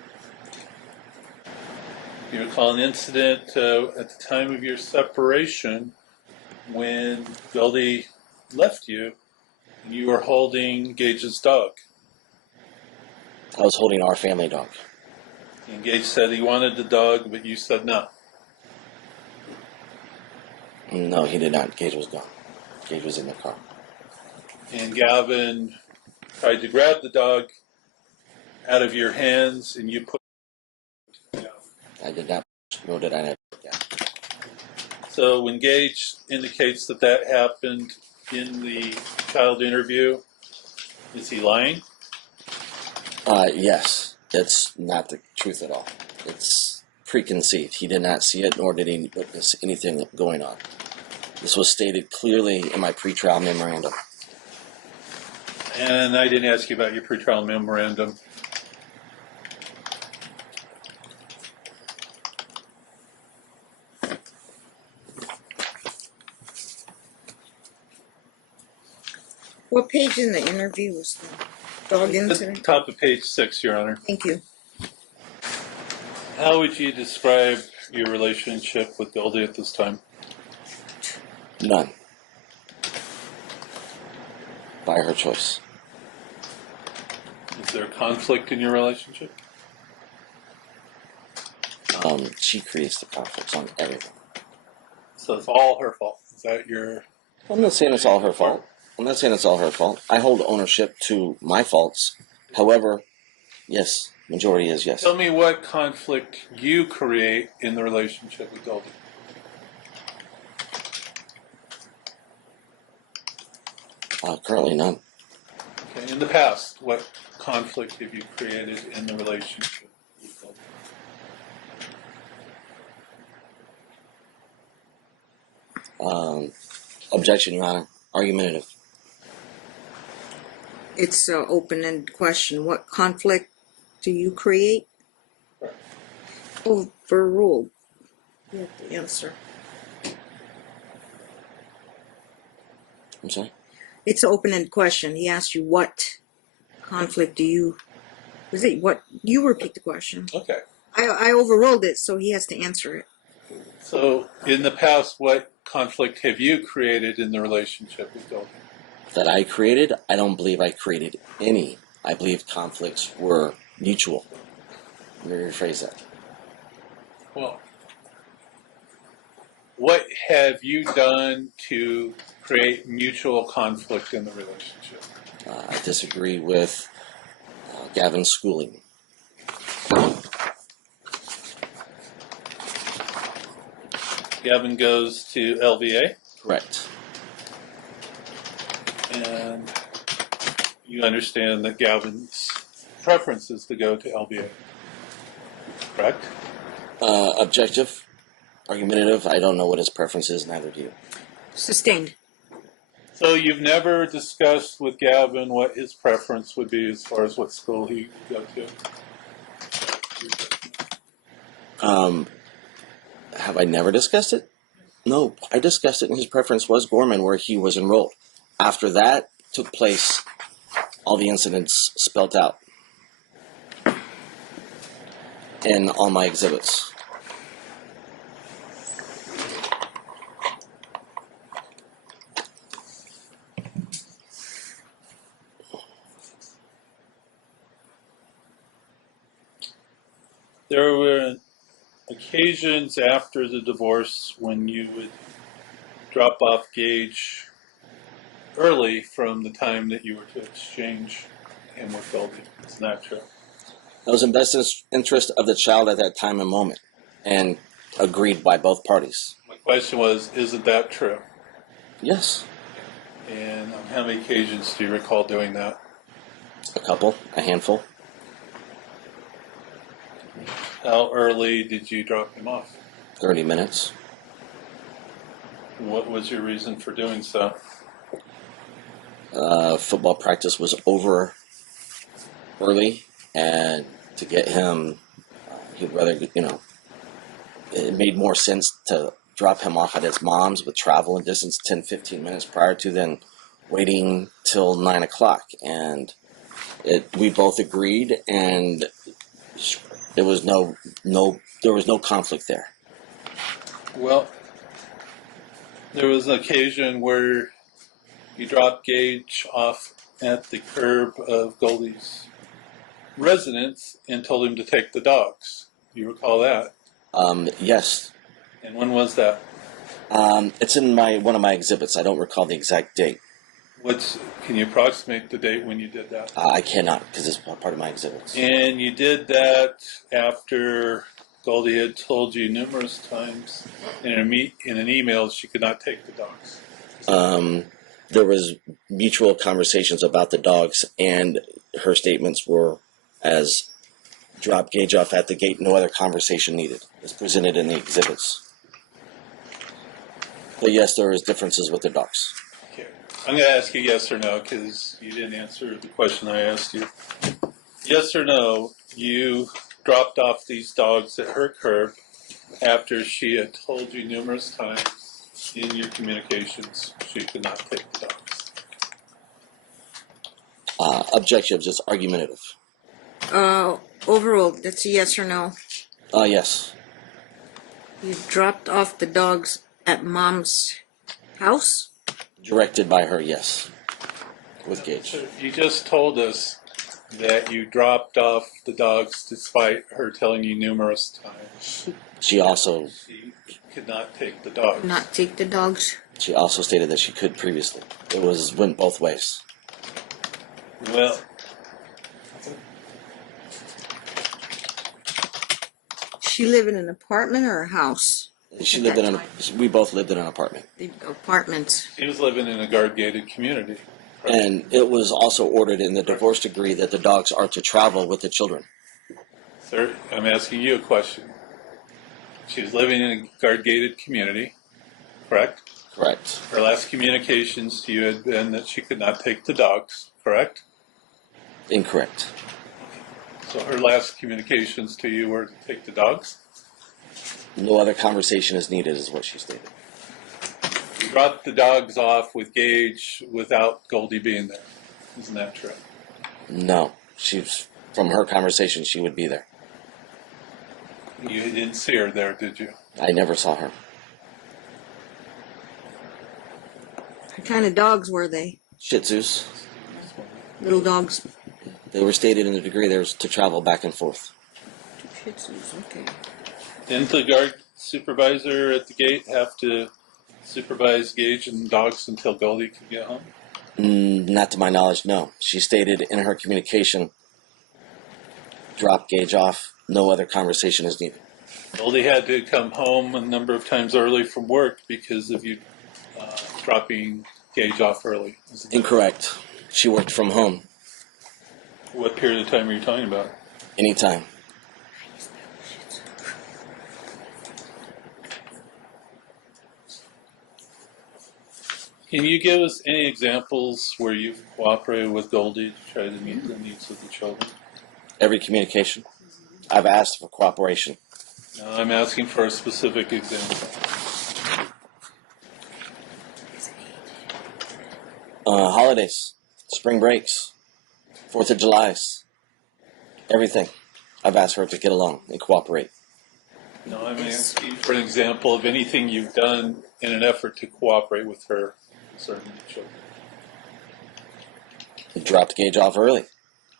Do you recall an incident at the time of your separation when Goldie left you and you were holding Gage's dog? I was holding our family dog. And Gage said he wanted the dog, but you said no. No, he did not. Gage was gone. Gage was in the car. And Gavin tried to grab the dog out of your hands, and you put it down. I did not, nor did I never. Yeah. So when Gage indicates that that happened in the child interview, is he lying? Yes. It's not the truth at all. It's preconceived. He did not see it, nor did he witness anything going on. This was stated clearly in my pretrial memorandum. And I didn't ask you about your pretrial memorandum. What page in the interview was the dog At the incident? top of page 6, Your Honor. Thank you. How would you describe your relationship with Goldie at this time? None. By her choice. Is there conflict in your relationship? She creates the conflicts on everything. So it's all her fault. Is that your... I'm not saying it's all her fault. I'm not saying it's all her fault. I hold ownership to my faults. However, yes, majority is yes. Tell me what conflict you create in the relationship with Goldie. Currently none. Okay. In the past, what conflict have you created in the relationship with Goldie? Objection, Your Honor. Argumentative. It's an open-ended question. What conflict do you create? Overruled. You have to answer. I'm sorry? It's an open-ended question. He asked you what conflict do you... Was it what... You repeat the question. Okay. I overruled it, so he has to answer it. So, in the past, what conflict have you created in the relationship with Goldie? That I created? I don't believe I created any. I believe conflicts were mutual. Let me rephrase that. Well, what have you done to create mutual conflict in the relationship? I disagree with Gavin's schooling. Gavin goes to LVA, Correct. and you understand that Gavin's preference is to go to LVA, correct? Objective, argumentative. I don't know what his preference is, neither do you. Sustained. So you've never discussed with Gavin what his preference would be as far as what school he would go to? Have I never discussed it? No, I discussed it, and his preference was Gorman, where he was enrolled. After that took place, all the incidents spelt out in all my exhibits. There were occasions after the divorce when you would drop off Gage early from the time that you were to exchange him with Goldie. Isn't that true? I was in best interest of the child at that time and moment, and agreed by both parties. My question was, isn't that true? Yes, And on how many occasions do you recall doing that? a couple, a handful. How early did you drop him off? 30 minutes. What was your reason for doing so? Football practice was over early, and to get him, he'd rather, it made more sense to drop him off at his mom's with travel and distance 10, 15 minutes prior to than waiting till 9 o'clock. And we both agreed, and there was no conflict there. Well, there was an occasion where you dropped Gage off at the curb of Goldie's residence and told him to take the dogs. Do you recall that? Yes. And when was that? It's in one of my exhibits. I don't recall the exact date. Can you approximate the date when you did that? I cannot, because it's part of my exhibits. And you did that after Goldie had told you numerous times in an email she could not take the dogs. There was mutual conversations about the dogs, and her statements were as drop Gage off at the gate, no other conversation needed. It's presented in the exhibits. But yes, there is differences with the dogs. Okay. I'm going to ask you yes or no because you didn't answer the question I asked you. Yes or no, you dropped off these dogs at her curb after she had told you numerous times in your communications she could not take the dogs. Objectives, it's argumentative. Overruled. That's a yes or no. Yes. You dropped off the dogs at mom's house? Directed by her, yes. With Gage. So you just told us that you dropped off the dogs despite her telling you numerous times She also could not take the dogs. Not take the dogs? She also stated that she could previously. Went both ways. Well, She lived in an apartment or a house? We both lived in an apartment. The apartments. she was living in a guard-gated community. And it was also ordered in the divorce decree that the dogs are to travel with the children. Sir, I'm asking you a question. She was living in a guard-gated community, correct? Correct. Her last communications to you had been that she could not take the dogs, correct? Incorrect. So her last communications to you were to take the dogs? No other conversation is needed, is what she stated. dropped the dogs off with Gage without Goldie being there. Isn't that true? No. From her conversation, she would be there. You didn't see her there, did you? I never saw her. What kind of dogs were they? Shih Tzus. Little dogs. They were stated in the degree there was to travel back and forth. Shih Tzus, okay. Didn't the guard supervisor at the gate have to supervise Gage and dogs until Goldie could get home? Not to my knowledge, no. She stated in her communication, drop Gage off, no other conversation is needed. Goldie had to come home a number of times early from work because of you dropping Gage off early. Incorrect. She worked from home What period of time are you talking about? anytime. Can you give us any examples where you've cooperated with Goldie to try to meet the needs of the children? Every communication, I've asked for cooperation. No, I'm asking for a specific example. Holidays, spring breaks, 4th of July's, everything. I've asked her to get along and cooperate. No, I'm asking for an example of anything you've done in an effort to cooperate with her concerning the children. Dropped Gage off early,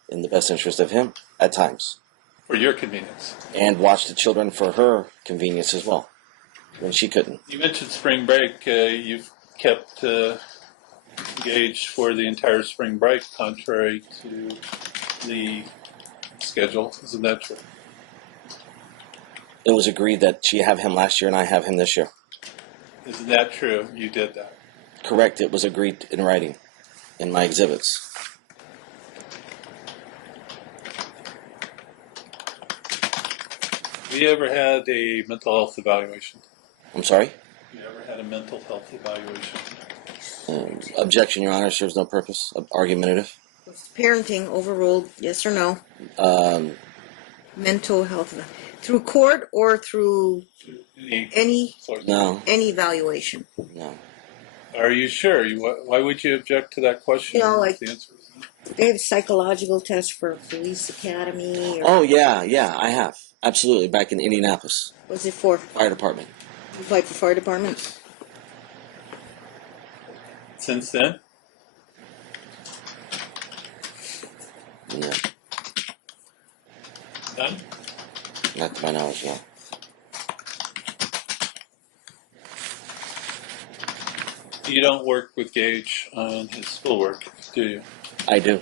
in the best interest of him, at times. For your convenience. And watched the children for her convenience as well, when she couldn't. You mentioned spring break. You've kept Gage for the entire spring break, contrary to the schedule. Isn't that true? It was agreed that she have him last year and I have him this year. Isn't that true? You did that. Correct, it was agreed in writing, in my exhibits. Have you ever had a mental health evaluation? I'm sorry? You ever had a mental health evaluation? Objection, Your Honor, serves no purpose. Argumentative. Was parenting overruled, yes or no? Mental health. Through court or through any No, evaluation? no. Are you sure? Why would you object to that question? You know, like- The answer is no. They have psychological tests for police academy. Or Oh, yeah, I have. Absolutely, back in Indianapolis. what's it for? Fire department. You applied for fire department? Since then? No, None? not to my knowledge, no. You don't work with Gage on his schoolwork, do you? I do.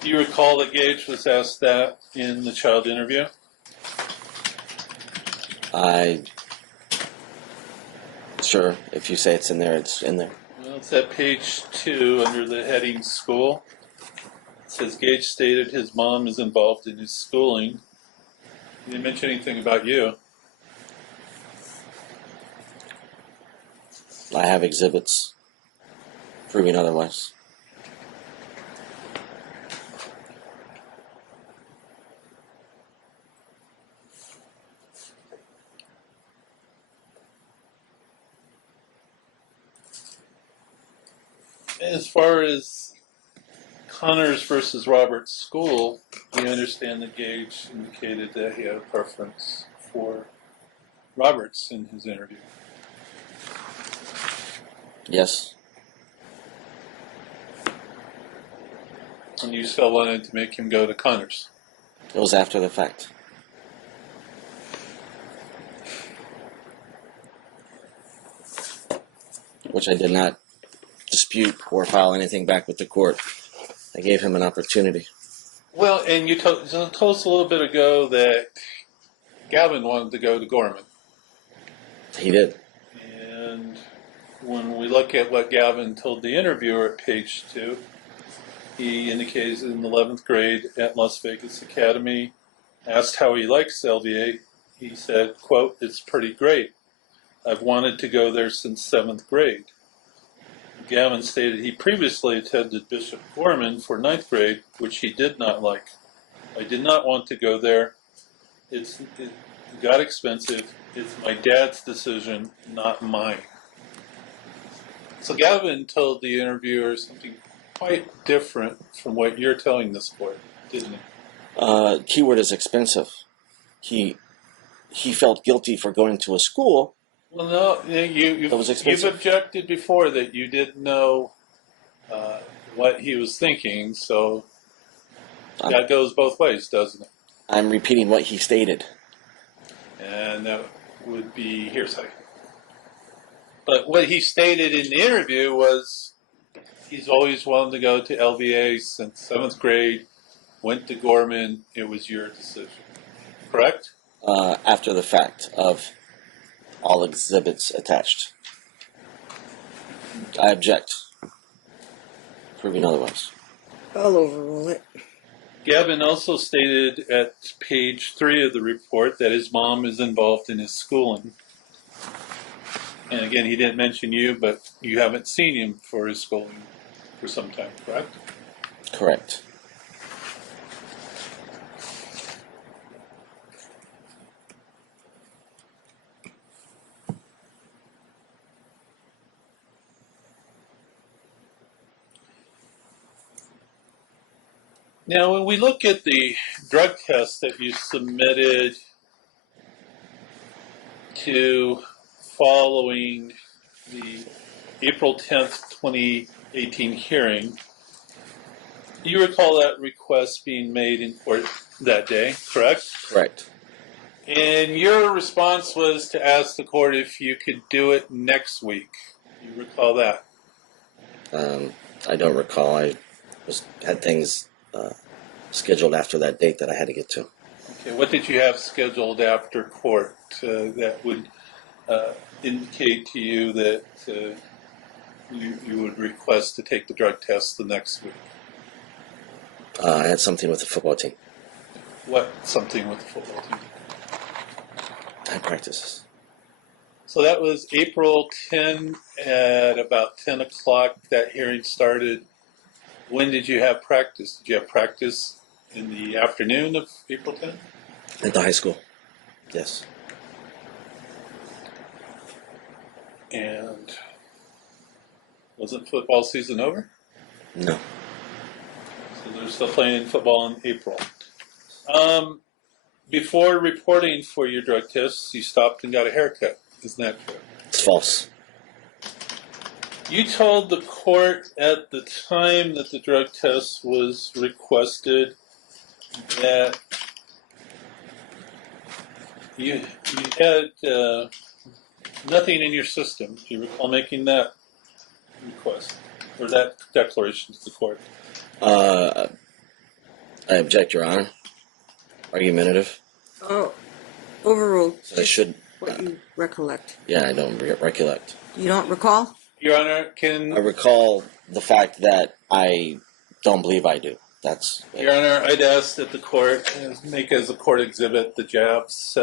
Do you recall that Gage was asked that in the child interview? Sure, if you say it's in there, it's in there. Well, it's at page 2 under the heading School. It says Gage stated his mom is involved in his schooling. He didn't mention anything about you. I have exhibits proving otherwise. As far as Connors versus Roberts School, we understand that Gage indicated that he had a preference for Roberts in his interview. Yes. And you still wanted to make him go to Connors. It was after the fact. Which I did not dispute or file anything back with the court. I gave him an opportunity. Well, and you told us a little bit ago that Gavin wanted to go to Gorman. He did. And when we look at what Gavin told the interviewer at page 2, he indicates in 11th grade at Las Vegas Academy, asked how he likes LVA, he said, quote, "It's pretty great. I've wanted to go there since 7th grade." Gavin stated he previously attended Bishop Gorman for 9th grade, which he did not like. "I did not want to go there. It's It got expensive. It's my dad's decision, not mine. So Gavin told the interviewer something quite different from what you're telling this court, didn't he? Keyword is expensive. He felt guilty for going to a school. Well, no, you've objected before that you didn't know what he was thinking, so that goes both ways, doesn't it? I'm repeating what he stated. And that would be hearsay. But what he stated in the interview was he's always wanted to go to LVA since 7th grade, went to Gorman, it was your decision. Correct? After the fact of all exhibits attached. I object. Proving otherwise. I'll overrule it. Gavin also stated at page 3 of the report that his mom is involved in his schooling. And again, he didn't mention you, but you haven't seen him for his schooling for some time, correct? Correct. Now, when we look at the drug test that you submitted to following the April 10th, 2018 hearing, you recall that request being made in court that day, correct? Correct. And your response was to ask the court if you could do it next week. You recall that? I don't recall. I had things scheduled after that date that I had to get to. Okay, what did you have scheduled after court that would indicate to you that you would request to take the drug test the next week? I had something with the football team. What something with the football team? Time practices. So that was April 10 at about 10 o'clock. That hearing started. When did you have practice? Did you have practice in the afternoon of April 10? At the high school. Yes. And wasn't football season over? No. So they're still playing football in April. Before reporting for your drug tests, you stopped and got a haircut. Isn't that true? It's false. You told the court at the time that the drug test was requested that you had nothing in your system. Do you recall making that request or that declaration to the court? I object, Your Honor. Argumentative. Oh, overruled. So I should. What you recollect. Yeah, I don't recollect. You don't recall? Your Honor, I recall the fact that I don't believe I do. That's. Your Honor, I'd ask that the court make as a court exhibit the JABS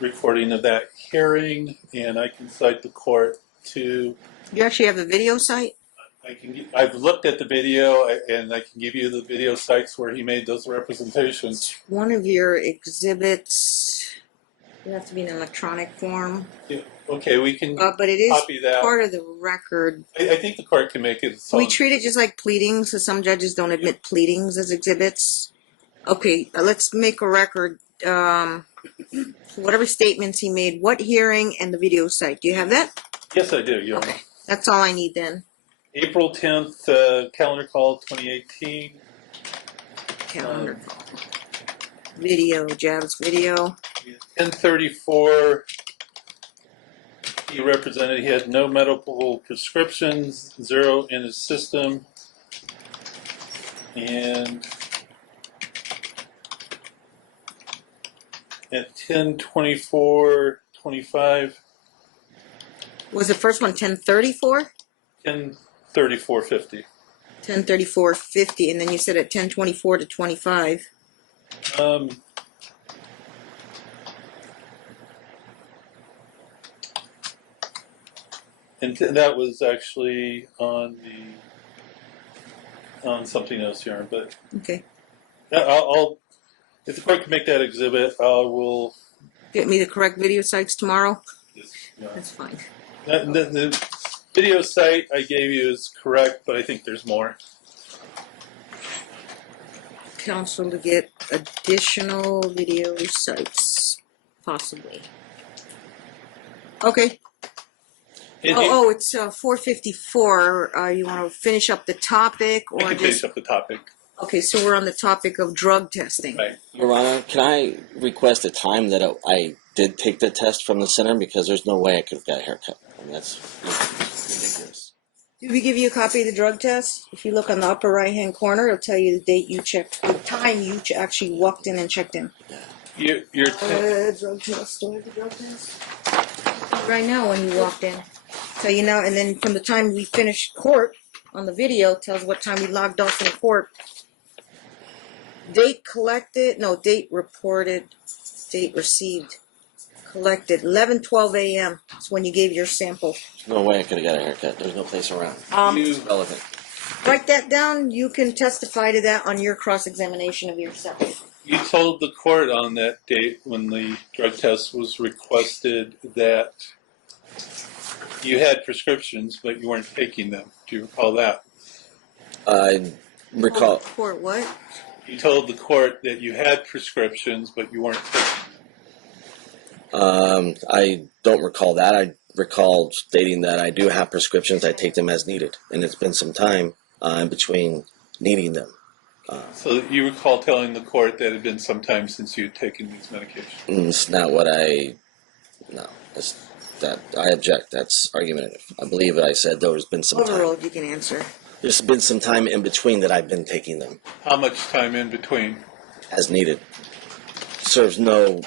recording of that hearing, and I can cite the court to. You actually have the video site? I've looked at the video, and I can give you the video sites where he made those representations. One of your exhibits. It has to be in electronic form. Yeah, okay, we can But it is copy that. part of the record. I think the court can make it its own. We treat it just like pleadings, so some judges don't admit pleadings as exhibits. Okay, let's make a record. Whatever statements he made, what hearing, and the video site. Do you have that? Yes, I do, Your Honor. Okay, that's all I need then. April 10th, calendar call 2018. Calendar call. Video, Jav's video. 1034, he represented he had no medical prescriptions, 0 in his system, and at 10:24:25. Was the first one 10:34? 10:34:50. 10:34:50, and then you said at 10:24 to 25. And that was actually on something else here, but Okay. I'll If the court can make that exhibit, we'll. Get me the correct video sites tomorrow. Yeah. That's fine. The video site I gave you is correct, but I think there's more. Counsel to get additional video sites, possibly. Okay. It's 4:54. You want to finish up the topic, I or can just? finish up the topic. Okay, so we're on the topic of drug testing. Right. Your Honor, can I request a time that I did take the test from the center, because there's no way I could have got a haircut. I mean, that's ridiculous. Did we give you a copy of the drug test? If you look on the upper right-hand corner, it'll tell you the date you checked, the time you actually walked in and checked in. Your Drug test. Do I have the drug test? Right now, when you walked in, so you know, and then from the time we finished court on the video, tells what time we logged off in court. Date collected, no, date reported, date received, collected, 11:12 a.m. That's when you gave your sample. There's no way I could have got a haircut. There's no place around. you, It's relevant. Write that down. You can testify to that on your cross-examination of yourself. you told the court on that date when the drug test was requested that you had prescriptions, but you weren't taking them. Do you recall that? I recall. Court what? You told the court that you had prescriptions, but you weren't taking them. I don't recall that. I recall stating that I do have prescriptions. I take them as needed, and it's been some time in between needing them. So you recall telling the court that it had been some time since you had taken these medications? It's not what I. No, I object. That's argumentative. I believe I said there's been some time. Overruled, you can answer. There's been some time in between that I've been taking them How much time in between? as needed. Serves no.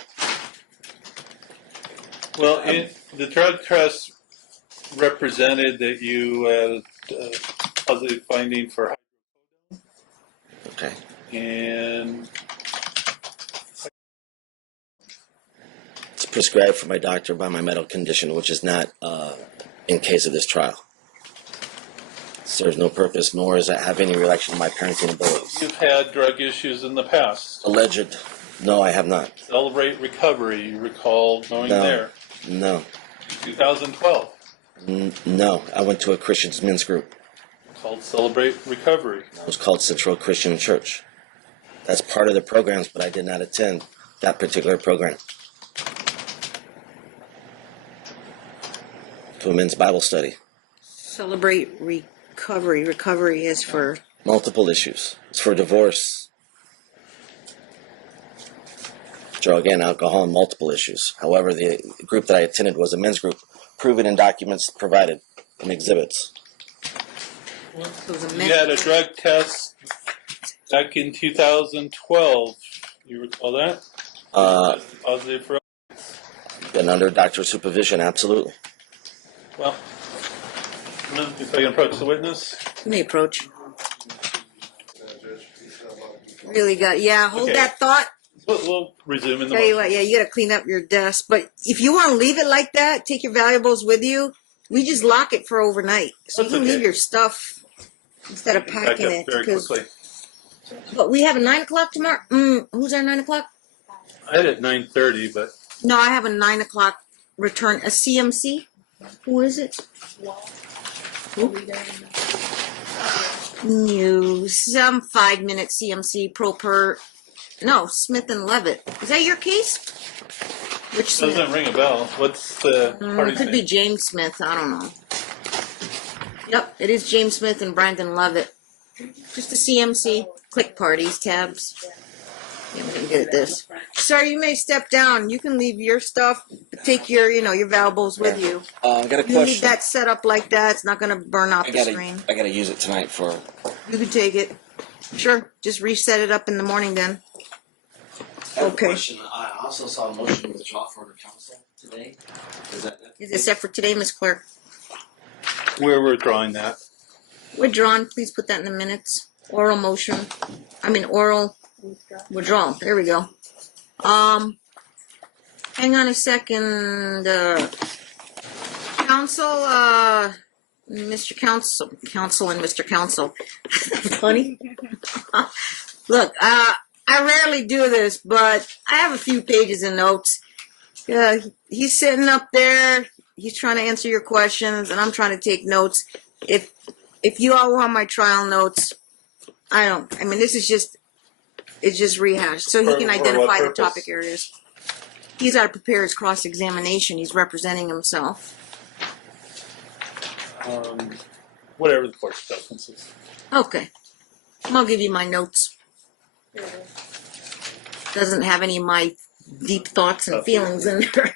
Well, the drug test represented that you had a positive finding for Okay. and It's prescribed for my doctor by my medical condition, which is not in case of this trial. Serves no purpose, nor does it have any relation to my parenting abilities. you've had drug issues in the past. Alleged. No, I have not. Celebrate Recovery, you recall going No. there. No. 2012, No. I went to a Christian men's group. called Celebrate Recovery. It was called Central Christian Church. That's part of the programs, but I did not attend that particular program. To a men's Bible study. Celebrate recovery. Recovery is for Multiple issues. It's for divorce, drug and alcohol, and multiple issues. However, the group that I attended was a men's group, proven in documents provided and exhibits. You had a drug test back in 2012. You recall that? Positive for. Been under doctor's supervision, absolutely. Well, if I can approach the witness. Let me approach. Really got, yeah, hold Okay. that thought. We'll resume in the Tell you motion. what, yeah, you gotta clean up your desk. But if you want to leave it like that, take your valuables with you. We just lock it for overnight, so That's you can okay. leave your stuff instead of Back packing up it. very 'cause- quickly. But we have a 9 o'clock tomorrow. Who's our 9 o'clock? I had it at 9:30, but No, I have a 9 o'clock return. A CMC. Who is it? New some 5-minute CMC pro per. No, Smith and Levitt. Is that your case? Which Smith? doesn't ring a bell. What's the party's Could name? be James Smith. I don't know. Yep, it is James Smith and Brandon Levitt. Just a CMC. Click parties tabs. Yeah, we're gonna get at this. Sir, you may step down. You can leave your stuff. But take your, your valuables with you. I got a You leave question. that set up like that. It's not gonna burn out the screen. I gotta use it tonight for. You can take it. Sure. Just reset it up in the morning then. I have a Okay. question. I also saw a motion to withdraw for the council today. Is that? Is it set for today, Ms. Clerk? We're withdrawing that. Withdrawn. Please put that in the minutes. Oral motion. Oral withdrawal. There we go. Hang on a second. Council, Mr. Council and Mr. Council. Funny. Look, I rarely do this, but I have a few pages of notes. He's sitting up there. He's trying to answer your questions, and I'm trying to take notes. If you all want my trial notes, I mean, this is just, it's just rehashed. So he can For what identify the purpose? topic areas. He's got to prepare his cross-examination. He's representing himself. Whatever the court's preference is. Okay. I'll give you my notes. Doesn't have any of my deep thoughts and feelings in there.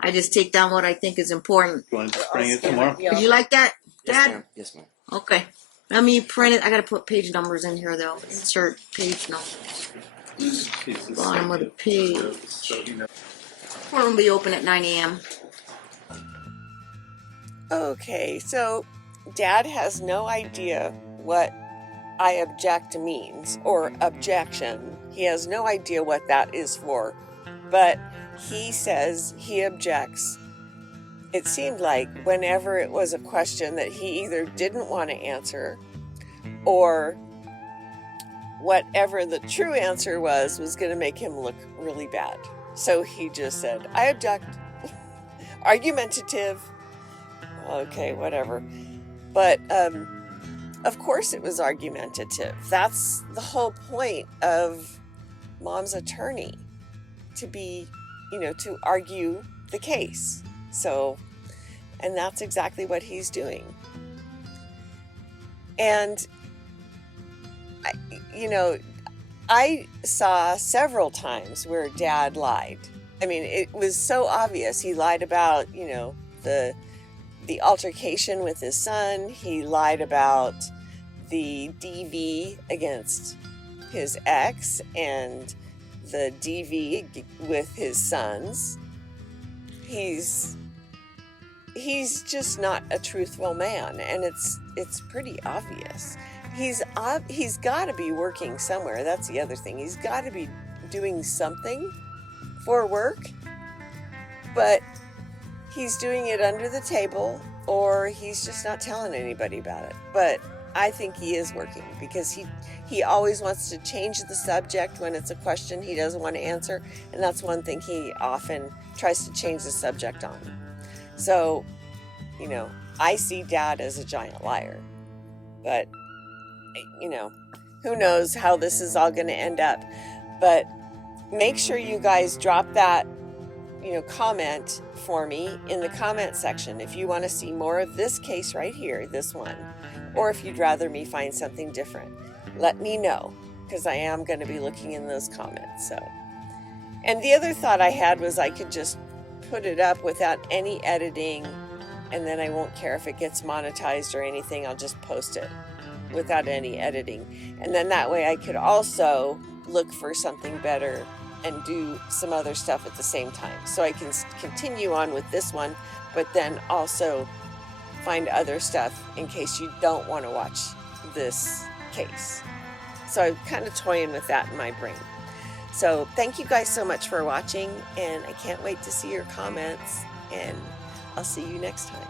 I just take down what I think is important. You want to bring it tomorrow? Would you like that, Yes, Dad? ma'am. Yes, ma'am. Okay. Let me print it. I gotta put page numbers in here though. Insert page numbers. Bottom of the page. Court will be open at 9 a.m. Okay, so Dad has no idea what I object means, or objection. He has no idea what that is for, but he says he objects. It seemed like whenever it was a question that he either didn't want to answer, or whatever the true answer was going to make him look really bad. So he just said, I object. Argumentative. Okay, whatever. But of course it was argumentative. That's the whole point of Mom's attorney, to be, to argue the case. So, and that's exactly what he's doing. And, I saw several times where Dad lied. I mean, it was so obvious. He lied about, the altercation with his son. He lied about the DV against his ex and the DV with his sons. He's just not a truthful man, and it's pretty obvious. He's got to be working somewhere. That's the other thing. He's got to be doing something for work, but he's doing it under the table, or he's just not telling anybody about it. But I think he is working, because he always wants to change the subject when it's a question he doesn't want to answer, and that's one thing he often tries to change the subject on. So, I see Dad as a giant liar, but who knows how this is all going to end up. But make sure you guys drop that comment for me in the comment section if you want to see more of this case right here, this one, or if you'd rather me find something different. Let me know, because I am going to be looking in those comments. So, and the other thought I had was I could just put it up without any editing, and then I won't care if it gets monetized or anything. I'll just post it without any editing, and then that way I could also look for something better and do some other stuff at the same time, so I can continue on with this one, but then also find other stuff in case you don't want to watch this case. So I'm kind of toying with that in my brain. So thank you guys so much for watching, and I can't wait to see your comments, and I'll see you next time.